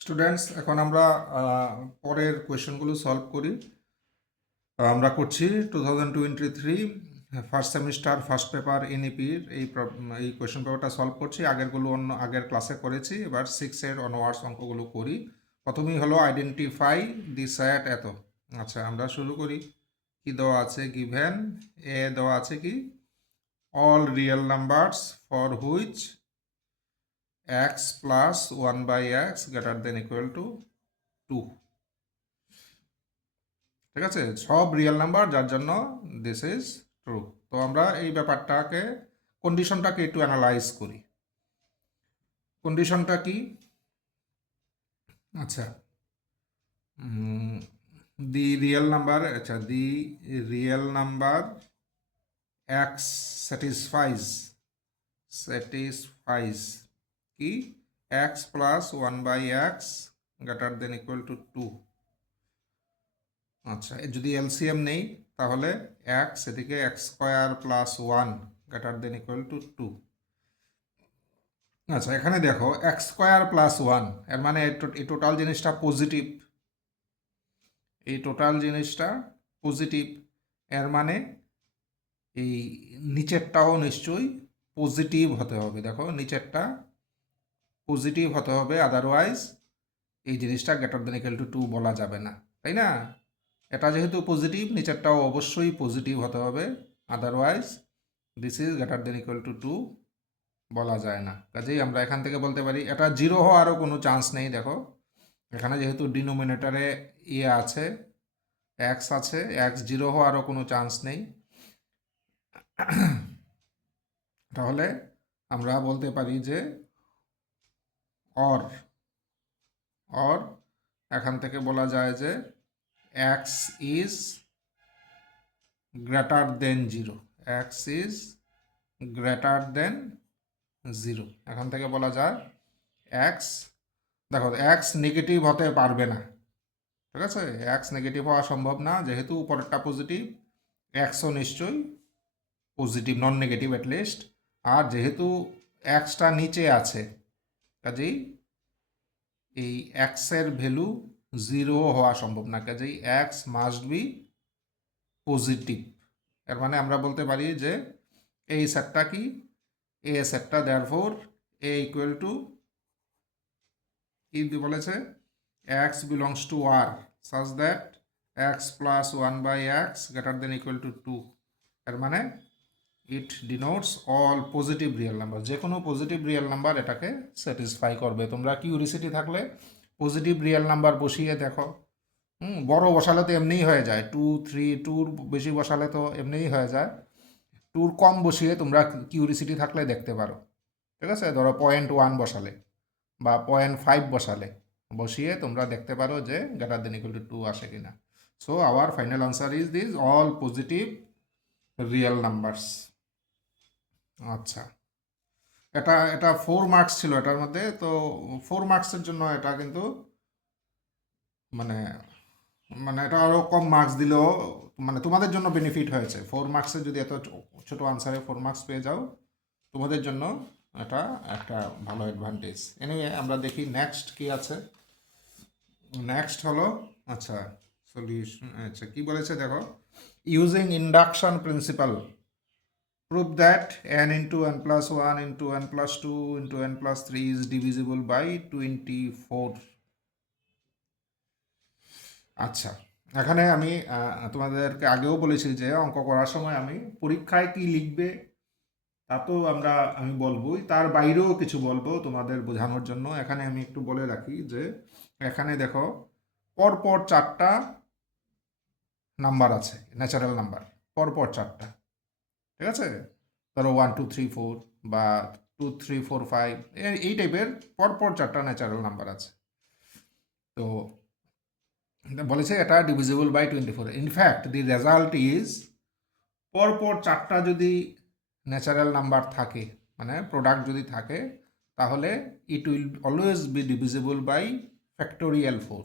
Students, এখন আমরা পরের কোয়েশ্চেনগুলো সলভ করি। আমরা করছি 2023 ফার্স্ট সেমিস্টার ফার্স্ট পেপার এনইপির এই কোয়েশ্চেন পেপারটা সলভ করছি। আগের ক্লাসে করেছি, এবার 6-এর অনওয়ার্ডস অঙ্কগুলো করি। প্রথমেই হলো আইডেন্টিফাই দি সেট এত। আচ্ছা, আমরা শুরু করি। কি দেওয়া আছে? গিভেন এ দেওয়া আছে কি all real numbers for which x plus 1 by x greater than equal to 2। ঠিক আছে, সব রিয়েল নাম্বার যার জন্য দিস ইজ ট্রু। তো আমরা এই ব্যাপারটাকে কন্ডিশনটাকে একটু অ্যানালাইজ করি। কন্ডিশনটা কি? আচ্ছা, the real number x satisfies কি x plus 1 by x greater than equal to 2। আচ্ছা, যদি এলসিএম নেই তাহলে এক্স এদিকে x square plus 1 greater than equal to 2। আচ্ছা, এখানে দেখো এক্স স্কোয়ার প্লাস 1, এর মানে এই টোটাল জিনিসটা পজিটিভ। এর মানে এই নিচেরটাও নিশ্চয়ই পজিটিভ হতে হবে। দেখো, নিচেরটা পজিটিভ হতে হবে, আদারওয়াইজ এই জিনিসটা গ্রেটার দেন ইকুয়াল টু 2 বলা যাবে না, তাই না? এটা যেহেতু পজিটিভ, নিচেরটাও অবশ্যই পজিটিভ হতে হবে, otherwise this is greater than equal to 2 বলা যায় না। কাজেই আমরা এখান থেকে বলতে পারি এটা জিরো হওয়ারও কোনো চান্স নেই। দেখো, এখানে যেহেতু ডিনোমিনেটরে আছে, এক্স আছে, এক্স জিরো হওয়ারও কোনো চান্স নেই। তাহলে আমরা বলতে পারি যে অর এখান থেকে বলা যায় যে x is greater than zero. X is greater than zero. এখান থেকে বলা যায় এক্স, দেখো এক্স নেগেটিভ হতে পারবে না, ঠিক আছে? এক্স নেগেটিভ হওয়া সম্ভব না, যেহেতু উপরেরটা পজিটিভ, এক্সও নিশ্চয়ই পজিটিভ, নন নেগেটিভ অ্যাটলিস্ট। আর যেহেতু এক্সটা নিচে আছে, কাজেই এই এক্সের ভ্যালু জিরো হওয়া সম্ভব না, কাজেই এক্স মাস্ট বি পজিটিভ। এর মানে আমরা বলতে পারি যে এই সেটটা কি এ সেটটা, দেয়ারফোর এ ইকুয়াল টু কি বলেছে, x belongs to R such that x plus 1 by x greater than equal to 2। এর মানে it denotes all positive real number. যে কোনো পজিটিভ রিয়েল নাম্বার এটাকে স্যাটিসফাই করবে। তোমরা কিউরিসিটি থাকলে পজিটিভ রিয়েল নাম্বার বসিয়ে দেখো। বড় বসালে তো এমনিই হয়ে যায়, 2, 3, 2 বেশি বসালে তো এমনিই হয়ে যায়। 2 কম বসিয়ে তোমরা কিউরিসিটি থাকলে দেখতে পারো, ঠিক আছে? ধরো 0.1 বসালে বা 0.5 বসিয়ে তোমরা দেখতে পারো যে গ্রেটার দেন ইকুয়াল টু 2 আসে কিনা। So our final answer is this all positive real numbers. আচ্ছা, এটা 4 মার্কস ছিল এটার মধ্যে। তো 4 মার্কসের জন্য এটা কিন্তু মানে মানে এটা আরও কম মার্কস দিলেও মানে তোমাদের জন্য বেনিফিট হয়েছে। 4 মার্কসের যদি এত ছোট আনসারে 4 মার্কস পেয়ে যাও, তোমাদের জন্য এটা একটা ভালো অ্যাডভান্টেজ। এনিওয়ে, আমরা দেখি নেক্সট কি আছে। নেক্সট হলো আচ্ছা সলিউশন। আচ্ছা, কি বলেছে দেখো, using induction principle prove that n into n plus 1 into n plus 2 into n plus 3 is divisible by 24। আচ্ছা, এখানে আমি তোমাদেরকে আগেও বলেছি যে অঙ্ক করার সময় আমি পরীক্ষায় কি লিখবে তা তো আমি বলবোই, তার বাইরেও কিছু বলবো তোমাদের বোঝানোর জন্য। এখানে আমি একটু বলে রাখি যে এখানে দেখো পরপর 4টা নাম্বার আছে, ন্যাচারাল নাম্বার, পরপর 4টা, ঠিক আছে? ধরো 1, 2, 3, 4 বা 2, 3, 4, 5 এই টাইপের পরপর 4টা ন্যাচারাল নাম্বার আছে। তো বলেছে এটা divisible by 24। In fact the result is পরপর 4টা যদি ন্যাচারাল নাম্বার থাকে, মানে প্রোডাক্ট যদি থাকে, তাহলে it will always be divisible by factorial 4।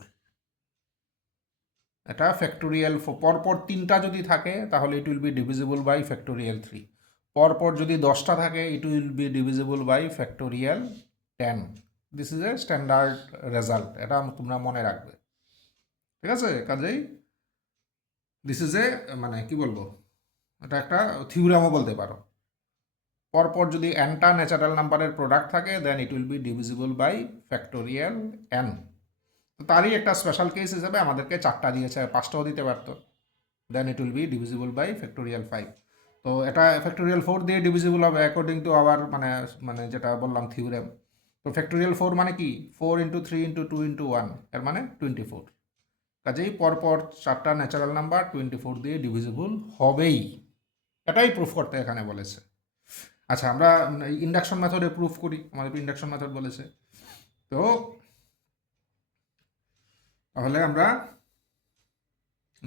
এটা ফ্যাক্টোরিয়াল 4। পরপর 3টা যদি থাকে তাহলে it will be divisible by factorial 3। পরপর যদি 10টা থাকে it will be divisible by factorial 10। This is a standard result, এটা তোমরা মনে রাখবে, ঠিক আছে? কাজেই দিস ইজ এ মানে কি বলবো, এটা একটা থিওরামও বলতে পারো। পরপর যদি এনটা ন্যাচারাল নাম্বারের প্রোডাক্ট থাকে then it will be divisible by factorial N. তো তারই একটা স্পেশাল কেস হিসেবে আমাদেরকে 4টা দিয়েছে, 5টাও দিতে পারতো, then it will be divisible by factorial 5। তো এটা ফ্যাক্টোরিয়াল 4 দিয়ে ডিভিজিবল হবে অ্যাকর্ডিং টু আওয়ার মানে মানে যেটা বললাম থিওরেম। তো ফ্যাক্টোরিয়াল 4 মানে কি 4 ইন্টু 3 ইন্টু 2 ইন্টু 1, এর মানে 24। কাজেই পরপর 4টা ন্যাচারাল নাম্বার 24 দিয়ে ডিভিজিবল হবেই, এটাই প্রুফ করতে এখানে বলেছে। আচ্ছা, আমরা ইন্ডাকশন মেথডে প্রুফ করি, আমাদের ইন্ডাকশন মেথড বলেছে। তো তাহলে আমরা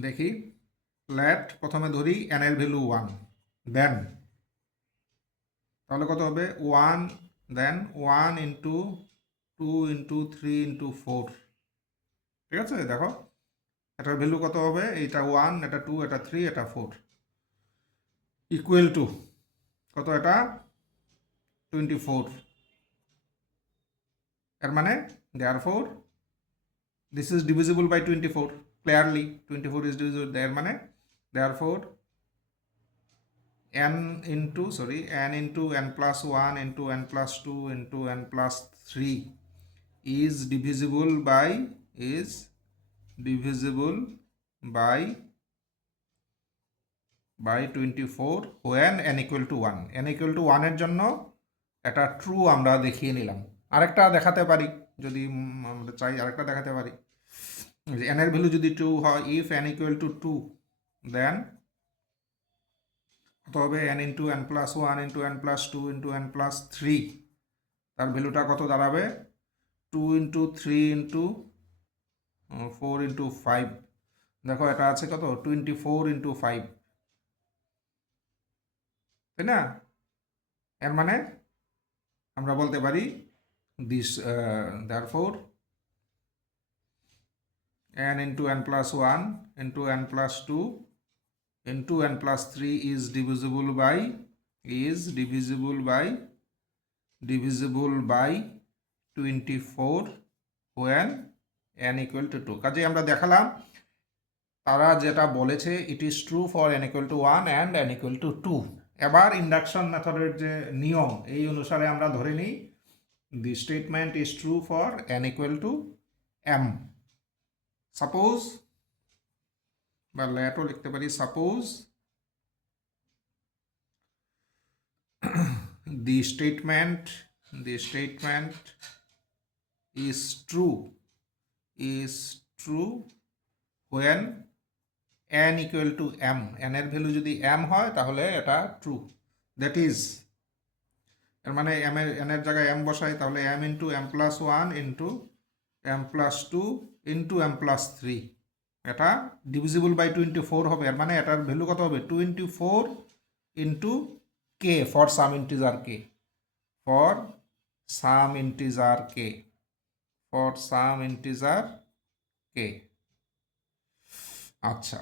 দেখি, লেট প্রথমে ধরি এন এর ভ্যালু 1, দেন তাহলে কত হবে 1, দেন 1 ইন্টু 2 ইন্টু 3 ইন্টু 4, ঠিক আছে? দেখো এটার ভ্যালু কত হবে, এইটা 1, এটা 2, এটা 3, এটা 4, ইকুয়াল টু কত, এটা 24। এর মানে therefore this is divisible by 24, clearly 24 is divisible, এর মানে therefore n into n plus 1 into n plus 2 into n plus 3 is divisible by 24 when n equal to 1, n equal to 1 এর জন্য এটা true আমরা দেখিয়ে নিলাম। আরেকটা দেখাতে পারি, যদি আমরা চাই আরেকটা দেখাতে পারি, n এর ভ্যালু যদি 2 হয়, ইফ n equal to 2 দেন কত হবে, n into n plus 1 into n plus 2 into n plus 3, তার ভ্যালুটা কত দাঁড়াবে 2 ইন্টু 3 ইন্টু 4 ইন্টু 5, দেখো এটা আছে কত 24 ইন্টু 5, তাই না? এর মানে আমরা বলতে পারি this therefore n into n plus 1 into n plus 2 into n plus 3 is divisible by 24 when n equal to 2। কাজে আমরা দেখালাম তারা যেটা বলেছে it is true for n equal to 1 and n equal to 2। এবার ইন্ডাকশন মেথডের যে নিয়ম এই অনুসারে আমরা ধরে নিই দি statement is true for n equal to m। Suppose বা লেটও লিখতে পারি, suppose the statement is true when n equal to m, n এর ভ্যালু যদি m হয় তাহলে এটা ট্রু, দ্যাট ইজ এর মানে n এর জায়গায় m বসাই, তাহলে m into m plus 1 into m plus 2 into m plus 3, এটা ডিভিজিবল বাই 24 হবে। এর মানে এটার ভ্যালু কত হবে 24 into k for some integer k, for some integer k। আচ্ছা,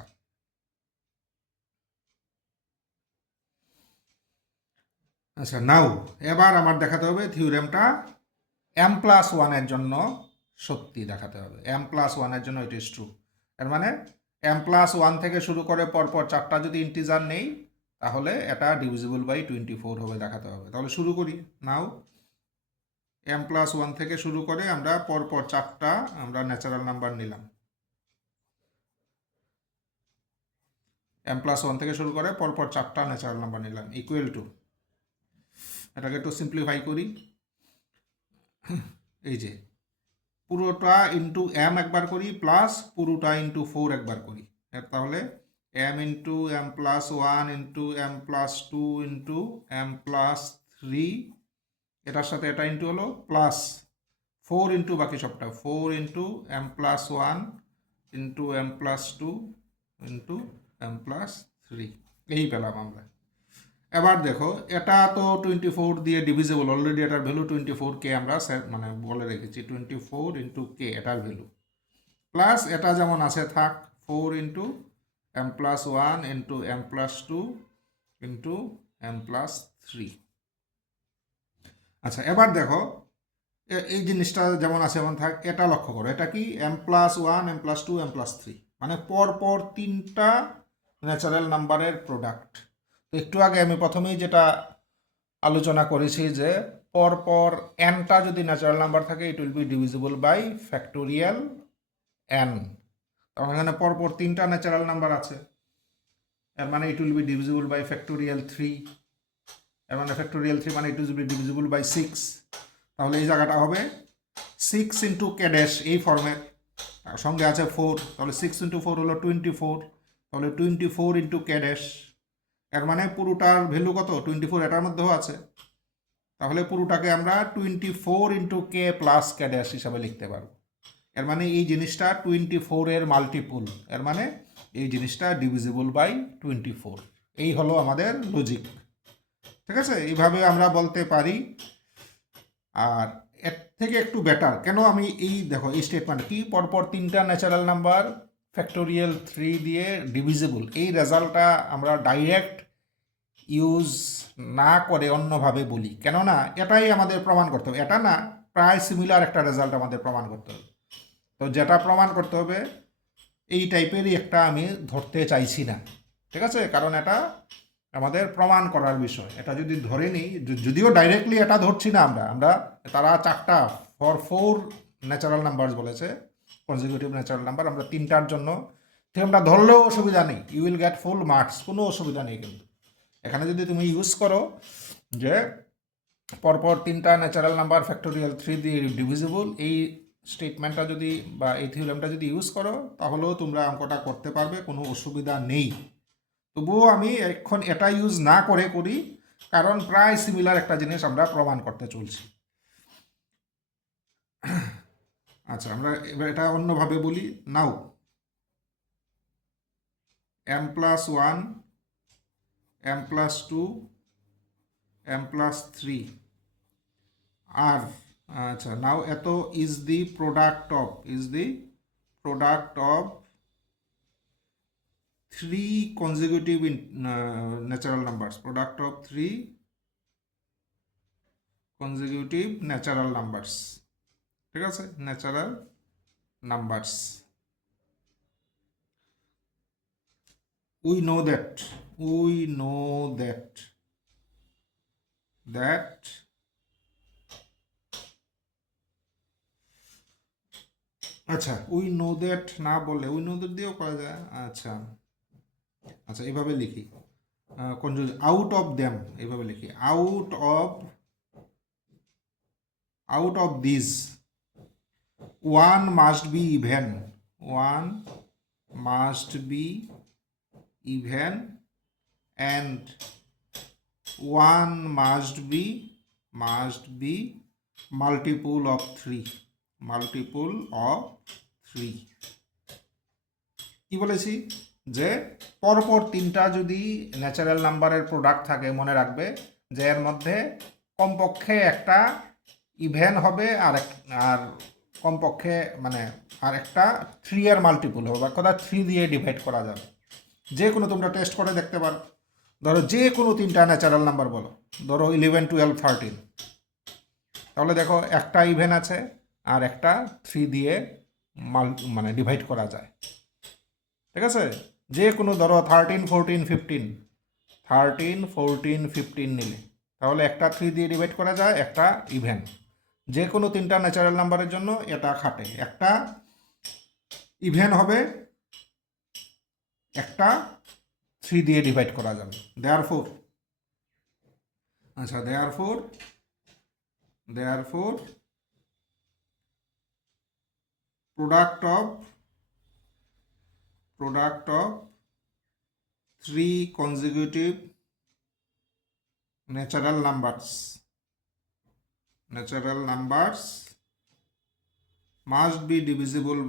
নাও এবার আমার দেখাতে হবে থিওরেমটা m প্লাস 1 এর জন্য সত্যি দেখাতে হবে, m প্লাস 1 এর জন্য ইট ইজ ট্রু। এর মানে m প্লাস 1 থেকে শুরু করে পরপর 4টা যদি ইন্টিজার নেই তাহলে এটা ডিভিজিবল বাই 24 হবে দেখাতে হবে। তাহলে শুরু করি, নাও m প্লাস 1 থেকে শুরু করে আমরা পরপর 4টা আমরা ন্যাচারাল নাম্বার নিলাম, m প্লাস 1 থেকে শুরু করে পরপর 4টা ন্যাচারাল নাম্বার নিলাম, ইকুয়াল টু এটাকে একটু সিম্পলিফাই করি, এই যে পুরোটা ইন্টু m একবার করি প্লাস পুরোটা ইন্টু 4 একবার করি, তাহলে m into m plus 1 into m plus 2 into m plus 3, এটার সাথে এটা ইন্টু হলো প্লাস 4 ইন্টু বাকি সবটা 4 into m plus 1 into m plus 2 into m plus 3, এই পেলাম আমরা। এবার দেখো এটা তো 24 দিয়ে ডিভিজিবল, অলরেডি এটার ভ্যালু 24k আমরা মানে বলে রেখেছি 24 ইন্টু k এটার ভ্যালু, প্লাস এটা যেমন আছে থাক 4 into m plus 1 into m plus 2 into m plus 3। আচ্ছা, এবার দেখো এই জিনিসটা যেমন আছে এমন থাক, এটা লক্ষ্য করো, এটা কি m+1 m+2 m+3, মানে পরপর তিনটা ন্যাচারাল নাম্বারের প্রোডাক্ট। তো একটু আগে আমি প্রথমেই যেটা আলোচনা করেছি যে পরপর nটা যদি ন্যাচারাল নাম্বার থাকে it will be divisible by factorial n। তখন এখানে পরপর তিনটা ন্যাচারাল নাম্বার আছে, এর মানে it will be divisible by factorial 3, এর মানে ফ্যাক্টোরিয়াল 3 মানে it will be divisible by 6। তাহলে এই জায়গাটা হবে 6 ইন্টু কে ড্যাশ, এই ফর্মের সঙ্গে আছে 4, তাহলে 6 ইন্টু 4 হলো 24, তাহলে 24 ইন্টু কে ড্যাশ, এর মানে পুরোটার ভ্যালু কত 24, এটার মধ্যেও আছে, তাহলে পুরোটাকে আমরা 24 ইন্টু কে প্লাস কে ড্যাশ হিসাবে লিখতে পারবো। এর মানে এই জিনিসটা 24 এর মাল্টিপুল, এর মানে এই জিনিসটা ডিভিজিবল বাই 24। এই হলো আমাদের লজিক, ঠিক আছে? এইভাবে আমরা বলতে পারি। আর এর থেকে একটু বেটার কেন আমি এই দেখো এই স্টেটমেন্ট কি, পরপর তিনটা ন্যাচারাল নাম্বার ফ্যাক্টোরিয়াল 3 দিয়ে ডিভিজিবল, এই রেজাল্টটা আমরা ডাইরেক্ট ইউজ না করে অন্যভাবে বলি, কেননা এটাই আমাদের প্রমাণ করতে হবে, এটা না প্রায় সিমিলার একটা রেজাল্ট আমাদের প্রমাণ করতে হবে। তো যেটা প্রমাণ করতে হবে এই টাইপেরই একটা আমি ধরতে চাইছি না, ঠিক আছে? কারণ এটা আমাদের প্রমাণ করার বিষয়, এটা যদি ধরে নিই, যদিও ডাইরেক্টলি এটা ধরছি না আমরা, তারা 4টা ফর 4 ন্যাচারাল নাম্বার বলেছে, কনজিকিউটিভ ন্যাচারাল নাম্বার, আমরা 3টার জন্য ঠিক আমরা ধরলেও অসুবিধা নেই, you will get full marks, কোনো অসুবিধা নেই। কিন্তু এখানে যদি তুমি ইউজ করো যে পরপর তিনটা ন্যাচারাল নাম্বার ফ্যাক্টোরিয়াল 3 দিয়ে ডিভিজিবল, এই স্টেটমেন্টটা যদি বা এই থিওরেমটা যদি ইউজ করো তাহলেও তোমরা অঙ্কটা করতে পারবে, কোনো অসুবিধা নেই। তবুও আমি এখন এটা ইউজ না করে করি, কারণ প্রায় সিমিলার একটা জিনিস আমরা প্রমাণ করতে চলছি। আচ্ছা, আমরা এবার এটা অন্যভাবে বলি। নাও m+1 m+2 m+3 আর আচ্ছা, নাও এত is the product of 3 consecutive natural numbers, product of 3 consecutive natural numbers, ঠিক আছে? Natural numbers, we know that আচ্ছা, উই নো দ্যাট না বলে উই নো দ্যাট দিয়েও করা যায়। আচ্ছা আচ্ছা, এভাবে লিখি, আউট অফ দেম, এভাবে লিখি, out of this one must be even, one must be even, and one must be multiple of 3, কি বলেছি যে পরপর তিনটা যদি ন্যাচারাল নাম্বারের প্রোডাক্ট থাকে, মনে রাখবে যে এর মধ্যে কমপক্ষে একটা ইভেন হবে আর কমপক্ষে মানে আর একটা 3 এর মাল্টিপল হবে, বা কথা 3 দিয়ে ডিভাইড করা যাবে। যে কোনো তোমরা টেস্ট করে দেখতে পারো, ধরো যে কোনো তিনটা ন্যাচারাল নাম্বার বলো, ধরো 11 12 13, তাহলে দেখো একটা ইভেন আছে আর একটা 3 দিয়ে মানে ডিভাইড করা যায়, ঠিক আছে? যে কোনো ধরো 13 14 15 নিলে তাহলে একটা 3 দিয়ে ডিভাইড করা যায়, একটা ইভেন। যে কোনো তিনটা ন্যাচারাল নাম্বারের জন্য এটা খাটে, একটা ইভেন হবে, একটা 3 দিয়ে ডিভাইড করা যাবে। দেয়ারফোর আচ্ছা, therefore product of 3 consecutive natural numbers must be divisible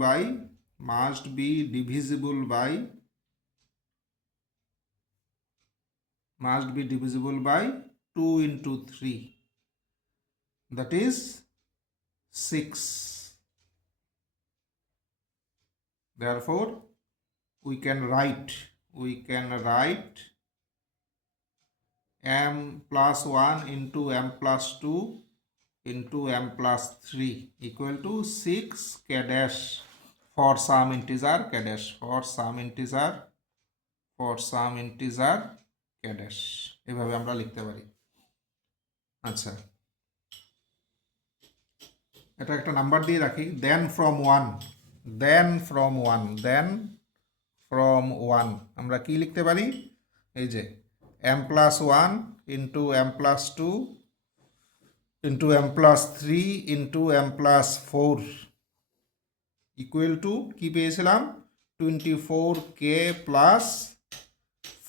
by 2 into 3, that is 6. Therefore we can write m+1 into m+2 into m plus 3 equal to 6 k dash for some integer k dash for some integer k dash এভাবে আমরা লিখতে পারি। আচ্ছা, এটা একটা number দিয়ে রাখি। দেন from one আমরা কি লিখতে পারি? এই যে m plus 1 into m plus 2 into m plus 3 into m plus 4 equal to কি পেয়েছিলাম? 24k প্লাস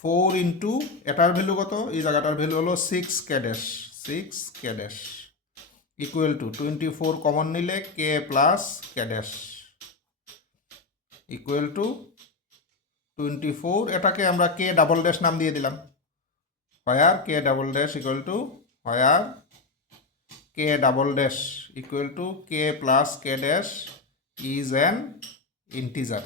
4 ইন্টু এটার ভ্যালু কত? এই জায়গাটার ভ্যালু হলো 6k dash equal to 24 common নিলে k plus k dash equal to 24, এটাকে আমরা k ডাবল ড্যাশ নাম দিয়ে দিলাম। হোয়ার k double dash equal to where k double dash equal to k plus k dash is an integer.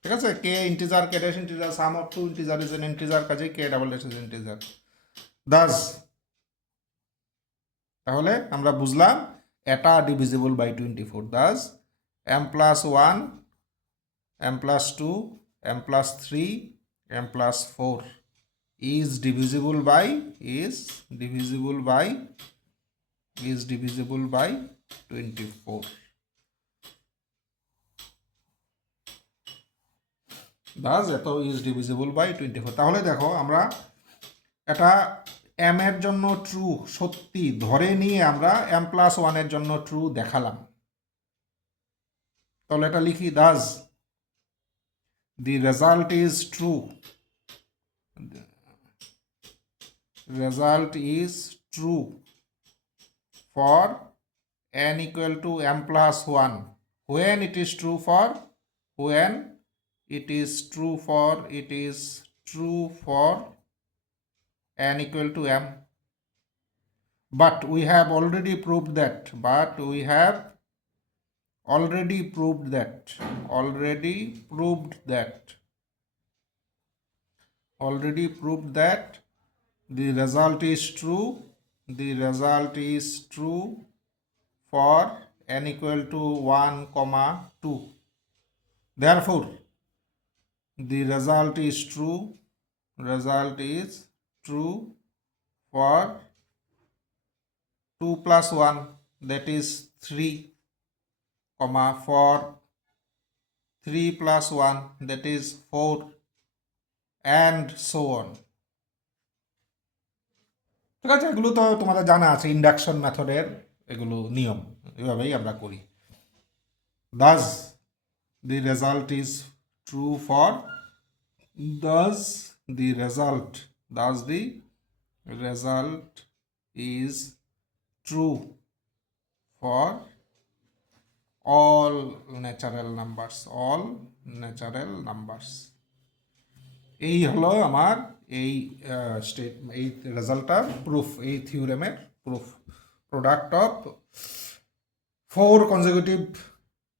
ঠিক আছে, k integer k dash integer, sum of two integer is an integer, কাজে k double dash is integer. Thus তাহলে আমরা বুঝলাম এটা divisible by 24। thus m plus 1 m plus 2 m plus 3 m plus 4 is divisible by 24। thus এত is divisible by 24। তাহলে দেখো আমরা এটা m এর জন্য ট্রু সত্যি ধরে নিয়ে আমরা m plus 1 এর জন্য ট্রু দেখালাম। তাহলে এটা লিখি, thus the result is true for n equal to m plus 1 when it is true for n equal to m, but we have already proved that the result is true for n equal to 1, 2. Therefore the result is true for 2 plus 1, that is 3, for 3 plus 1, that is 4, and so on. ঠিক আছে, এগুলো তো তোমাদের জানা আছে, induction মেথডের এগুলো নিয়ম, এভাবেই আমরা করি। thus the result is true for all natural numbers। এই হলো আমার এই রেজাল্টটার প্রুফ, এই থিওরেমের proof. Product of 4 consecutive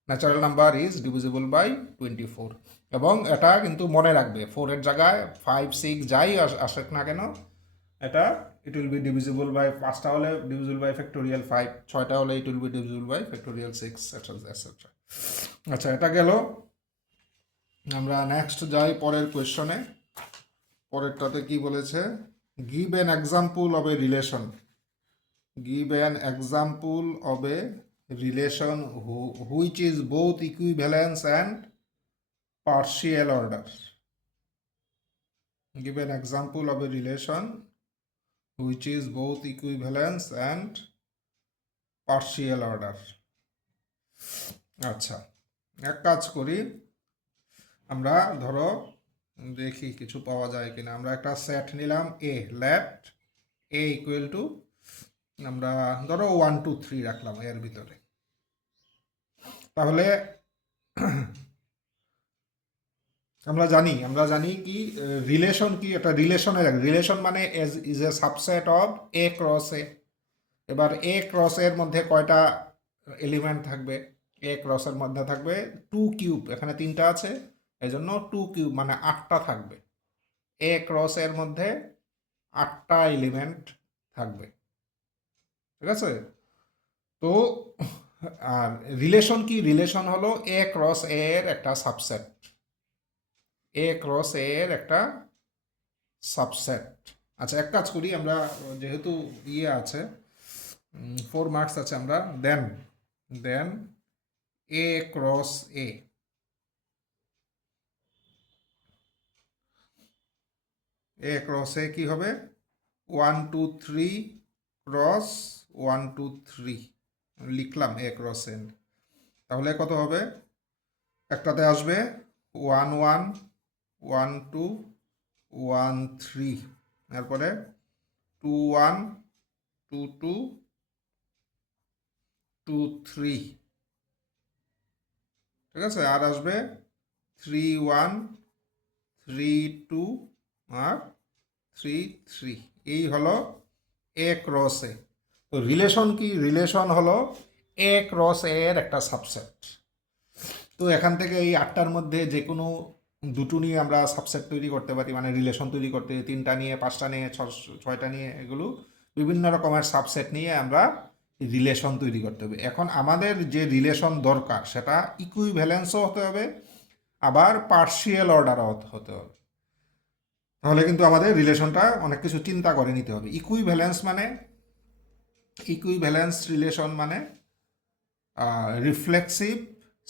natural number is divisible by 24। এবং এটা কিন্তু মনে রাখবে, 4 এর জায়গায় 5, 6 যাই আসুক না কেন, এটা it will be divisible by, 5টা হলে ডিভিজিবল বাই ফ্যাক্টোরিয়াল 5, 6টা হলে it will be divisible by factorial 6, etcetera. আচ্ছা, এটা গেল। আমরা নেক্সট যাই পরের কোয়েশ্চনে। পরেরটাতে কি বলেছে? Give an example of a relation which is both equivalence and partial order. Give an example of a relation which is both equivalence and partial order. আচ্ছা, এক কাজ করি, আমরা ধরো দেখি কিছু পাওয়া যায় কিনা। আমরা একটা সেট নিলাম a, let a equal to, আমরা ধরো 1, 2, 3 রাখলাম এর ভিতরে। তাহলে আমরা জানি কি রিলেশন কি, এটা রিলেশন মানে is a subset of a cross a। এবার a ক্রস এর মধ্যে কয়টা এলিমেন্ট থাকবে? a ক্রসের মধ্যে থাকবে 2 কিউব, এখানে 3টা আছে, এই জন্য 2 কিউব মানে 8টা থাকবে। a ক্রস এর মধ্যে 8টা এলিমেন্ট থাকবে। ঠিক আছে? তো আর রিলেশন কি? রিলেশন হলো এ ক্রস এ এর একটা সাবসেট, এ ক্রস এ এর একটা সাবসেট। আচ্ছা, এক কাজ করি আমরা, যেহেতু ইয়ে আছে 4 মার্কস আছে, আমরা দেন দেন এ ক্রস এ, এ ক্রস এ কি হবে? 1 2 3 ক্রস 1 2 3 লিখলাম এ ক্রস এন। তাহলে কত হবে? একটাতে আসবে 1 1 1 2 1 3, এরপরে 2 1 2 2 2 3, ঠিক আছে? আর আসবে 3 1 3 2 আর 3 3। এই হলো এ ক্রস এ। তো রিলেশন কি? রিলেশন হলো এ ক্রস এ এর একটা সাবসেট। তো এখান থেকে এই 8টার মধ্যে যে কোনো দুটো নিয়ে আমরা সাবসেট তৈরি করতে পারি, মানে রিলেশন তৈরি করতে, 3টা নিয়ে, 5টা নিয়ে, 6টা নিয়ে, এগুলো বিভিন্ন রকমের সাবসেট নিয়ে আমরা রিলেশন তৈরি করতে হবে। এখন আমাদের যে রিলেশন দরকার সেটা ইকুইভ্যালেন্সও হতে হবে, আবার পার্শিয়াল অর্ডারও হতে হবে। তাহলে কিন্তু আমাদের রিলেশনটা অনেক কিছু চিন্তা করে নিতে হবে। ইকুইভ্যালেন্স মানে, ইকুইভ্যালেন্স রিলেশন মানে রিফ্লেক্সিভ,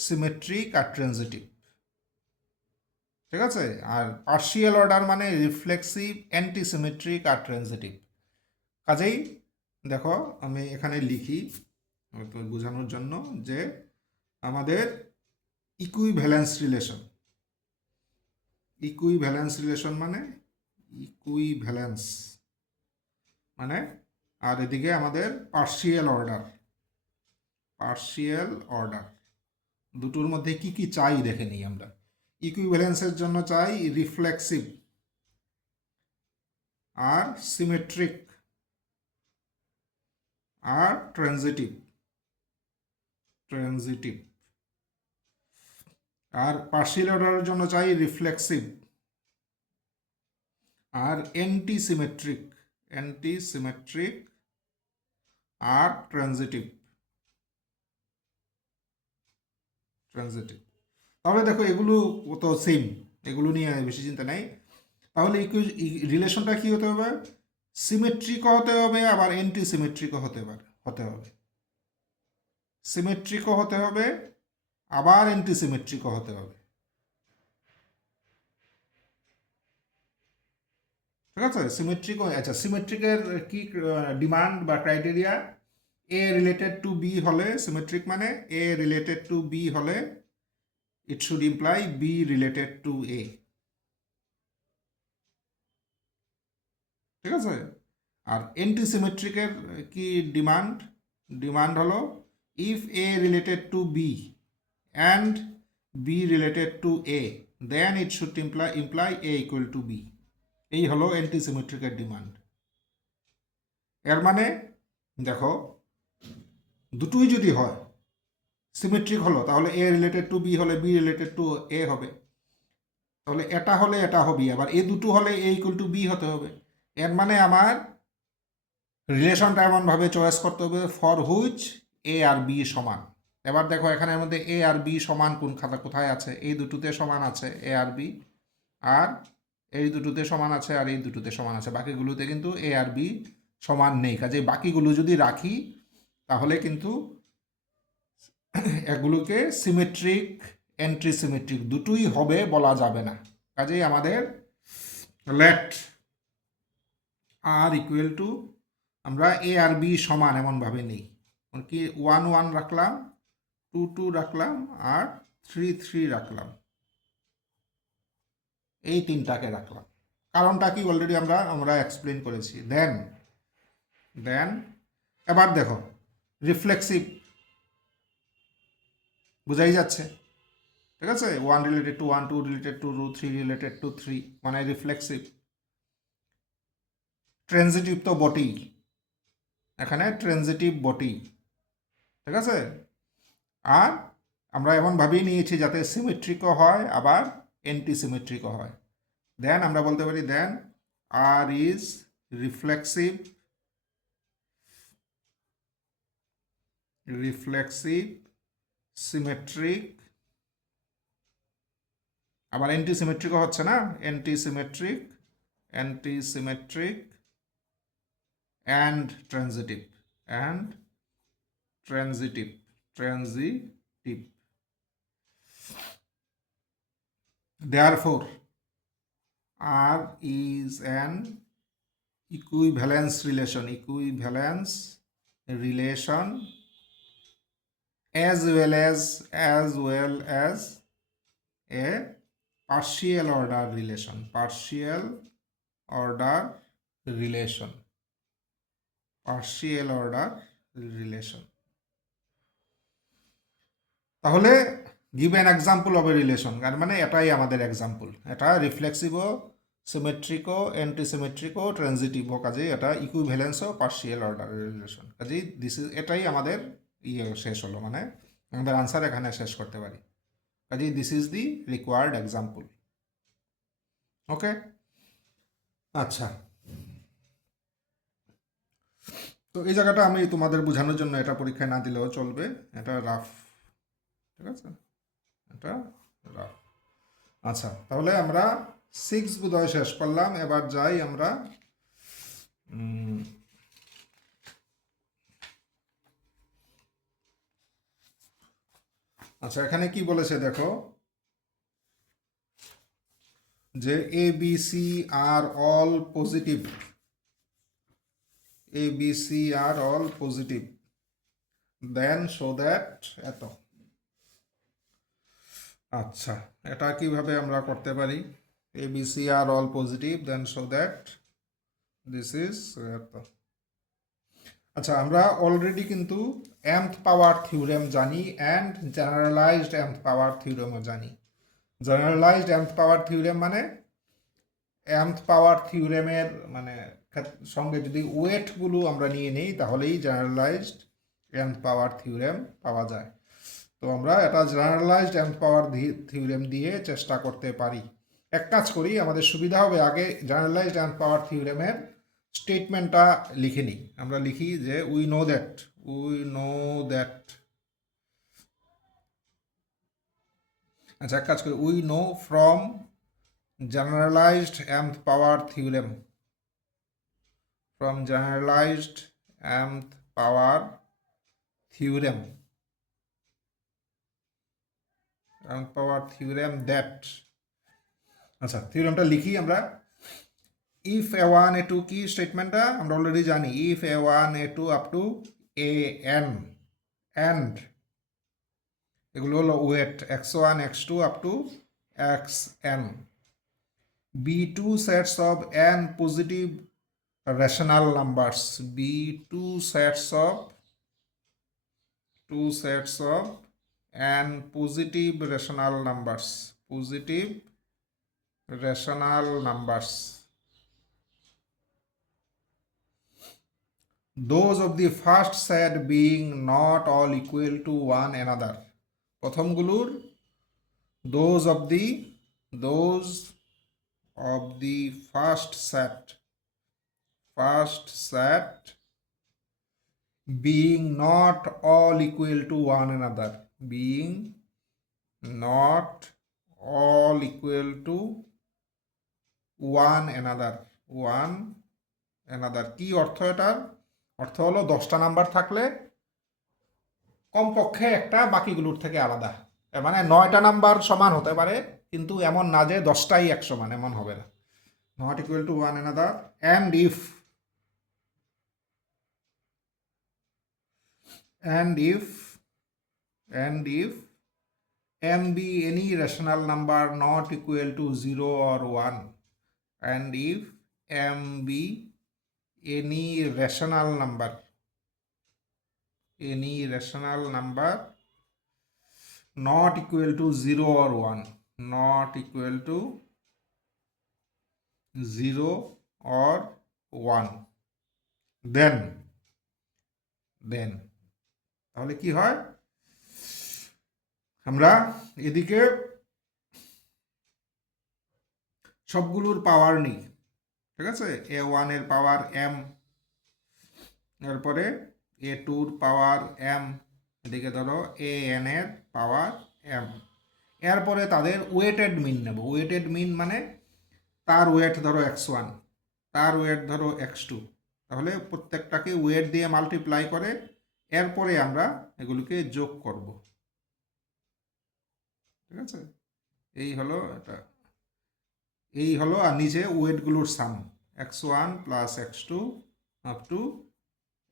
সিমেট্রিক আর ট্রানজিটিভ, ঠিক আছে? আর পার্শিয়াল অর্ডার মানে রিফ্লেক্সিভ, অ্যান্টিসিমেট্রিক আর ট্রানজিটিভ। কাজেই দেখো, আমি এখানে লিখি বোঝানোর জন্য যে আমাদের ইকুইভ্যালেন্স রিলেশন, ইকুইভ্যালেন্স রিলেশন মানে ইকুইভ্যালেন্স মানে, আর এদিকে আমাদের পার্শিয়াল অর্ডার, পার্শিয়াল অর্ডার, দুটোর মধ্যে কি কি চাই দেখে নিই আমরা। ইকুইভ্যালেন্সের জন্য চাই রিফ্লেক্সিভ আর সিমেট্রিক আর ট্রানজিটিভ, ট্রানজিটিভ। আর পার্শিয়াল অর্ডারের জন্য চাই রিফ্লেক্সিভ আর অ্যান্টিসিমেট্রিক, অ্যান্টিসিমেট্রিক আর ট্রানজিটিভ, ট্রানজিটিভ। তাহলে দেখো এগুলো তো সেম, এগুলো নিয়ে বেশি চিন্তা নেই। তাহলে রিলেশনটা কি হতে হবে? সিমেট্রিকও হতে হবে, আবার অ্যান্টিসিমেট্রিকও হতে হবে। সিমেট্রিকও হতে হবে, আবার অ্যান্টিসিমেট্রিকও হতে হবে, ঠিক আছে? সিমেট্রিকও, আচ্ছা, সিমেট্রিকের কি ডিমান্ড বা criteria? A related to B হলে সিমেট্রিক, মানে এ রিলেটেড টু বি হলে it should imply B related to A, ঠিক আছে? আর অ্যান্টিসিমেট্রিকের কি ডিমান্ড? ডিমান্ড হলো if A related to B and B related to A, then it should imply A equal to B. এই হলো অ্যান্টিসিমেট্রিকের demand. এর মানে দেখো, দুটোই যদি হয়, সিমেট্রিক হলো তাহলে এ রিলেটেড টু বি হলে বি রিলেটেড টু এ হবে, তাহলে এটা হলে এটা হবে, আবার এ দুটো হলে এ ইকুয়াল টু বি হতে হবে। এর মানে আমার রিলেশনটা এমনভাবে চয়েস করতে হবে ফর হুইচ এ আর বি সমান। এবার দেখো এখানের মধ্যে এ আর বি সমান কোন খাতা কোথায় আছে? এই দুটোতে সমান আছে এ আর বি, আর এই দুটোতে সমান আছে, আর এই দুটোতে সমান আছে। বাকিগুলোতে কিন্তু এ আর বি সমান নেই। কাজে বাকিগুলো যদি রাখি তাহলে কিন্তু এগুলোকে সিমেট্রিক, অ্যান্টিসিমেট্রিক দুটোই হবে বলা যাবে না। কাজেই আমাদের লেট আর ইকুয়াল টু, আমরা এ আর বি সমান এমনভাবে নেই, কি 1 1 রাখলাম, 2 2 রাখলাম, আর 3 3 রাখলাম, এই তিনটাকে রাখলাম। কারণটা কি অলরেডি আমরা এক্সপ্লেন করেছি। দেন দেন এবার দেখো রিফ্লেক্সিভ, বোঝাই যাচ্ছে, ঠিক আছে? 1 related to 1, 2 related to 2, 3 related to 3, মানে রিফ্লেক্সিভ। ট্রানজিটিভ তো বটেই, এখানে ট্রানজিটিভ বটেই, ঠিক আছে? আর আমরা এমনভাবেই নিয়েছি যাতে সিমেট্রিকও হয় আবার অ্যান্টিসিমেট্রিকও হয়। দেন আমরা বলতে পারি দেন আর ইজ রিফ্লেক্সিভ রিফ্লেক্সিভ, সিমেট্রিক, আবার অ্যান্টিসিমেট্রিকও হচ্ছে না, antisymmetric, antisymmetric and transitive, and transitive, transitive. Therefore, R is an equivalence relation, as well as a partial order relation, partial order relation. তাহলে give an example of a relation, তার মানে এটাই আমাদের example. এটা রিফ্লেক্সিভও, সিমেট্রিকও, অ্যান্টিসিমেট্রিকও, ট্রানজিটিভও, কাজেই এটা ইকুইভ্যালেন্সও পার্শিয়াল অর্ডার রিলেশন। কাজেই এটাই আমাদের শেষ হলো, মানে আমাদের আনসার এখানে শেষ করতে পারি। কাজেই this is the required example. Okay, আচ্ছা, তো এই জায়গাটা আমি তোমাদের বোঝানোর জন্য এটা পরীক্ষায় না দিলেও চলবে, এটা রাফ, ঠিক আছে, এটা রাফ। আচ্ছা, তাহলে আমরা 6 বোধহয় শেষ করলাম। এবার যাই আমরা আচ্ছা, এখানে কি বলেছে দেখো, যে A B C are all positive, A B C are all positive, then show that এত। আচ্ছা, এটা কিভাবে আমরা করতে পারি? A B C are all positive, then show that this is এত। আচ্ছা, আমরা অলরেডি কিন্তু mth পাওয়ার থিওরেম জানি and generalized mth power theorem জানি। জেনারেলাইজড mth পাওয়ার থিওরেম মানে mth পাওয়ার থিওরেমের মানে সঙ্গে যদি ওয়েটগুলো আমরা নিয়ে নিই তাহলেই জেনারেলাইজড mth পাওয়ার থিওরেম পাওয়া যায়। তো আমরা এটা জেনারেলাইজড mth পাওয়ার থিওরেম দিয়ে চেষ্টা করতে পারি। এক কাজ করি, আমাদের সুবিধা হবে, আগে জেনারেলাইজড mth পাওয়ার থিওরেমের স্টেটমেন্টটা লিখে নিই। আমরা লিখি যে উই নো দ্যাট, আচ্ছা এক কাজ করি, we know from generalized mth power theorem, from generalized mth power theorem, that, আচ্ছা থিওরেমটা লিখি আমরা। if a1 a2 কি স্টেটমেন্টটা আমরা অলরেডি জানি, if a1 a2 up to an and এগুলো হলো wait x1 x2 up to xn, be two sets of n positive rational numbers, be two sets of n positive rational numbers, those of the first set being not all equal to one another, প্রথমগুলোর those of the first set being not all equal to one another, being not all equal to one another, কি অর্থ? এটার অর্থ হলো 10টা number থাকলে কমপক্ষে একটা বাকিগুলোর থেকে আলাদা, মানে 9টা নাম্বার সমান হতে পারে, কিন্তু এমন না যে 10টাই এক সমান, এমন হবে না। not equal to one another, and if m be any rational number not equal to 0 or 1, and if m be any rational number not equal to 0 or 1, not equal to 0 or 1, then তাহলে কি হয়, আমরা এদিকে সবগুলোর পাওয়ার নিই, ঠিক আছে, a1 এর পাওয়ার m, এরপরে a2 এর পাওয়ার m, এদিকে ধরো এ এন এর পাওয়ার এম। এরপরে তাদের ওয়েটেড মিন নেব। ওয়েটেড মিন মানে তার ওয়েট ধরো x1, তার ওয়েট ধরো x2, তাহলে প্রত্যেকটাকে ওয়েট দিয়ে মাল্টিপ্লাই করে এরপরে আমরা এগুলোকে যোগ করব। ঠিক আছে, এই হলো এটা, এই হলো, আর নিচে ওয়েটগুলোর সাম x1 plus x2 up to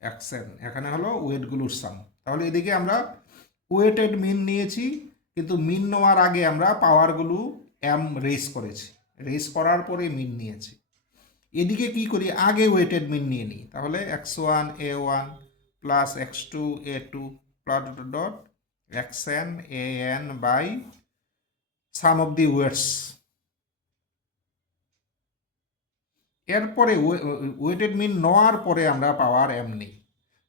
xn, এখানে হলো ওয়েটগুলোর সাম। তাহলে এদিকে আমরা ওয়েটেড মিন নিয়েছি, কিন্তু মিন নেওয়ার আগে আমরা পাওয়ারগুলো এম রেস করেছি, রেস করার পরে মিন নিয়েছি। এদিকে কি করি, আগে ওয়েটেড মিন নিয়ে নিই। তাহলে x1 a1 plus x2 a2 plot dot xn an by sum of the weights. এরপরে ওয়েটেড মিন নেওয়ার পরে আমরা পাওয়ার এম নিই।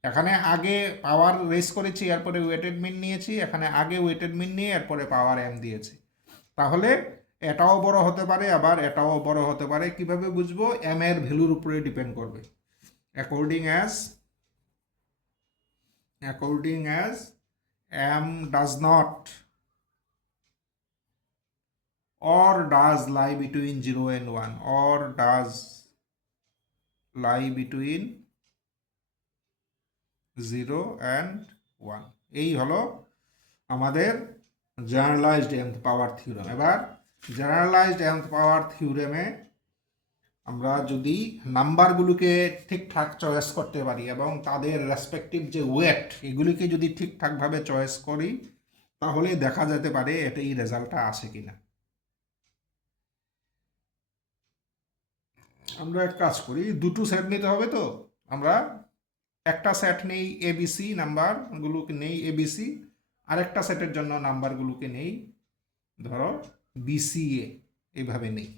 এখানে আগে পাওয়ার রেস করেছি, এরপরে ওয়েটেড মিন নিয়েছি, এখানে আগে ওয়েটেড মিন নিয়ে এরপরে পাওয়ার এম দিয়েছি। তাহলে এটাও বড় হতে পারে, আবার এটাও বড় হতে পারে। কিভাবে বুঝবো, এম এর ভ্যালুর উপরে ডিপেন্ড করবে। according as m does not or does lie between 0 and 1 or does lie between 0 and 1, এই হলো আমাদের জেনারেলাইজড nth পাওয়ার থিওরেম। এবার জেনারেলাইজড nth পাওয়ার থিওরেমে আমরা যদি নাম্বারগুলোকে ঠিকঠাক চয়েস করতে পারি এবং তাদের রেসপেক্টিভ যে ওয়েট এগুলিকে যদি ঠিকঠাকভাবে চয়েস করি, তাহলে দেখা যেতে পারে এটা এই রেজাল্টটা আসে কিনা। আমরা এক কাজ করি, দুটো সেট নিতে হবে, তো আমরা একটা সেট নেই এবিসি, নাম্বারগুলোকে নেই এবিসি, আরেকটা সেটের জন্য নাম্বারগুলোকে নেই ধরো বিসিএ, এইভাবে নেই।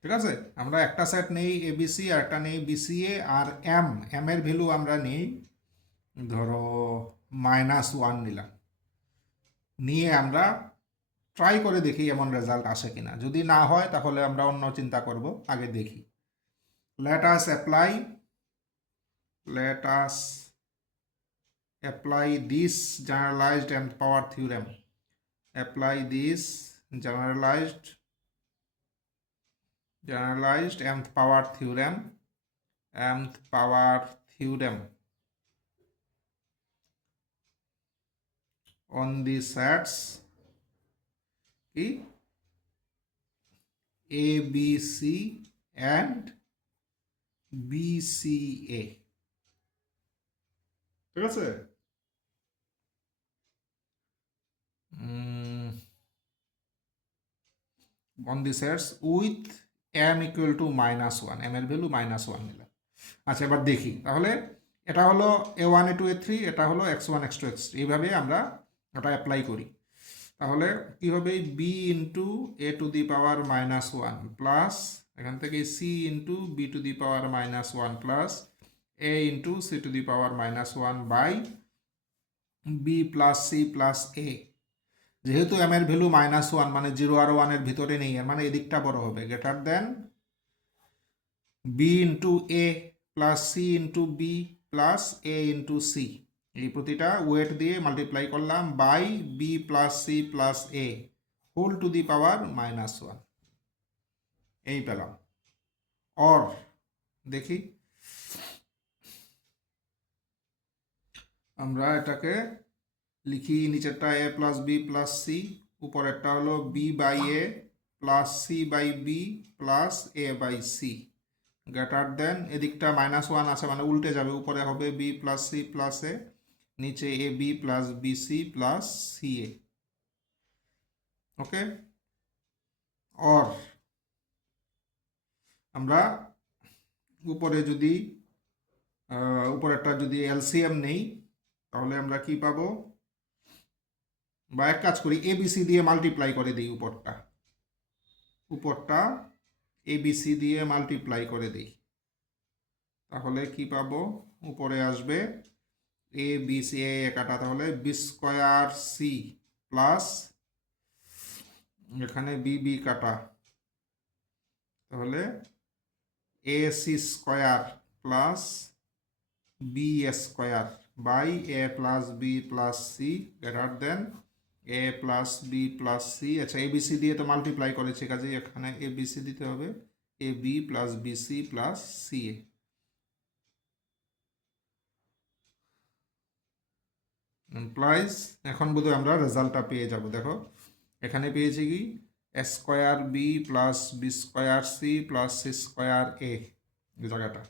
ঠিক আছে, আমরা একটা সেট নেই এবিসি আর একটা নেই বিসিএ, আর এম এর ভ্যালু আমরা নেই ধরো -1 নিলাম, নিয়ে আমরা ট্রাই করে দেখি এমন রেজাল্ট আসে কিনা। যদি না হয় তাহলে আমরা অন্য চিন্তা করব, আগে দেখি। let us apply this generalized nth power theorem. Apply this generalized nth power theorem on the sets A, B, C and BCA। ঠিক আছে, on the sets with m equal to -1, m এর ভ্যালু -1 নিলাম। আচ্ছা, এবার দেখি তাহলে এটা হলো a1 a2 a3, এটা হলো x1 x2 x3, এইভাবে আমরা এটা অ্যাপ্লাই করি। তাহলে কি হবে, b into a to the power -1 plus এখান থেকে c into b to the power -1 plus a into c to the power -1 by b plus c plus a। যেহেতু m এর ভ্যালু -1 মানে 0 আর 1 এর ভিতরে নেই, এর মানে এদিকটা বড় হবে, greater than b into a plus c into b plus a into c, এই প্রতিটা ওয়েট দিয়ে মাল্টিপ্লাই করলাম by B plus C plus A whole to the power -1, এই পেলাম। অর দেখি, আমরা এটাকে লিখি, নিচেরটা A plus B plus C, উপরেরটা হলো B by A plus C by B plus A by C, greater than এদিকটা -1 আছে মানে উল্টে যাবে, উপরে হবে B plus C plus A, নিচে A B plus B C plus C A. Okay, or আমরা উপরে যদি উপরেরটা যদি এলসিএম নেই, তাহলে আমরা কি পাবো, বা এক কাজ করি এবিসি দিয়ে মাল্টিপ্লাই করে দিই, উপরটা এবিসি দিয়ে মাল্টিপ্লাই করে দিই, তাহলে কি পাবো, উপরে আসবে এ বি সি এ কাটা, তাহলে বি স্কোয়ার সি প্লাস এখানে বি বি কাটা, তাহলে ac square plus b square by a plus b plus c greater than a plus b plus c। আচ্ছা abc দিয়ে তো মাল্টিপ্লাই করেছে, কাজেই এখানে abc দিতে হবে ab plus bc plus ca। Implies এখন বোধহয় আমরা রেজাল্টটা পেয়ে যাব। দেখো এখানে পেয়েছি কি square B plus B square C plus C square A, এই জায়গাটা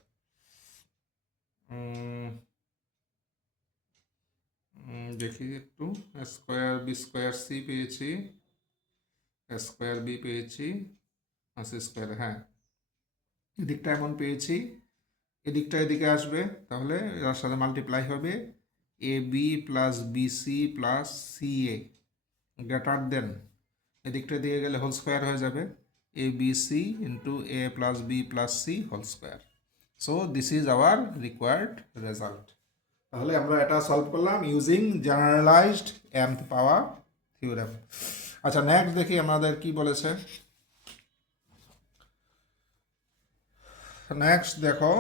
দেখি একটু। স্কোয়ার বি স্কোয়ার সি পেয়েছি, স্কোয়ার বি পেয়েছি, সি স্কোয়ার, হ্যাঁ এদিকটা এমন পেয়েছি, এদিকটা এদিকে আসবে, তাহলে এর সাথে মাল্টিপ্লাই হবে A B plus BC plus C A greater than, এদিকটা দিয়ে গেলে হোল স্কোয়ার হয়ে যাবে A B C into A plus B plus C whole square. So this is our required result. তাহলে আমরা এটা সলভ করলাম using generalised mth power theorem. আচ্ছা নেক্সট দেখি আমাদের কি বলেছে। নেক্সট দেখো,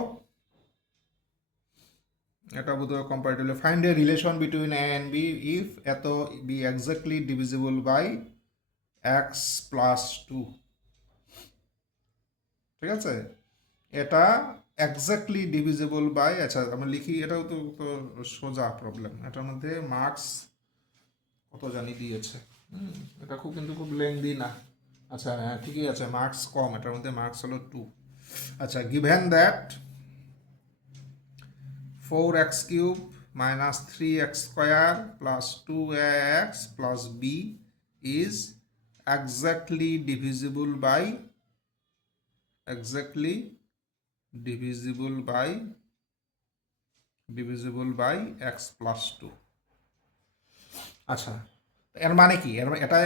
এটা বোধহয় comparatively find a relation between A and B if এত B exactly divisible by x plus two. ঠিক আছে, এটা এক্স্যাক্টলি ডিভিজিবল বাই, আচ্ছা আমরা লিখি, এটাও তো তো সোজা প্রবলেম, এটার মধ্যে মার্কস কত জানি দিয়েছে, এটা খুব কিন্তু খুব লেংদি না। আচ্ছা হ্যাঁ ঠিকই আছে, মার্কস কম, এটার মধ্যে মার্কস হলো 2। আচ্ছা given that 4x cube minus 3x square plus 2ax plus b is exactly divisible by x plus 2। আচ্ছা এর মানে কি,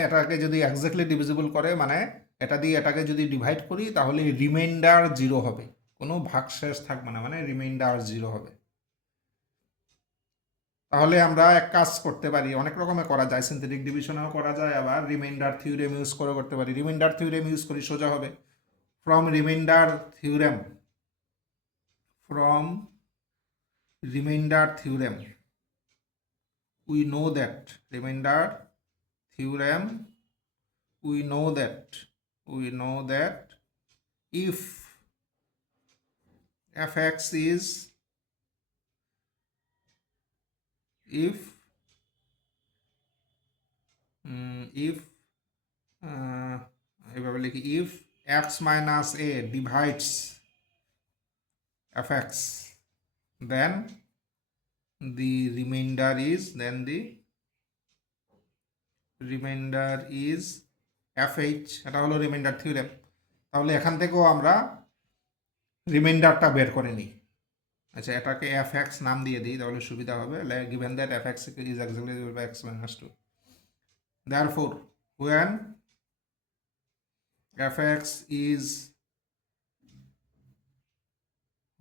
এটাকে যদি এক্স্যাক্টলি ডিভিজিবল করে মানে এটা দিয়ে এটাকে যদি ডিভাইড করি তাহলে রিমাইন্ডার 0 হবে, কোনো ভাগশেষ থাকবে না, মানে রিমাইন্ডার 0 হবে। তাহলে আমরা এক কাজ করতে পারি, অনেক রকমের করা যায়, সিনথেটিক ডিভিশনেও করা যায়, আবার রিমাইন্ডার থিওরেম ইউজ করে করতে পারি। রিমাইন্ডার থিওরেম ইউজ করি, সোজা হবে। From reminder theorem we know that if fx is এভাবে লিখি, if x minus a divides fx then the remainder is fh, এটা হলো রিমাইন্ডার থিওরেম। তাহলে এখান থেকেও আমরা রিমাইন্ডারটা বের করে নিই। আচ্ছা এটাকে fx নাম দিয়ে দিই, তাহলে সুবিধা হবে। given that fx is exactly equal to x minus 2, therefore when fx is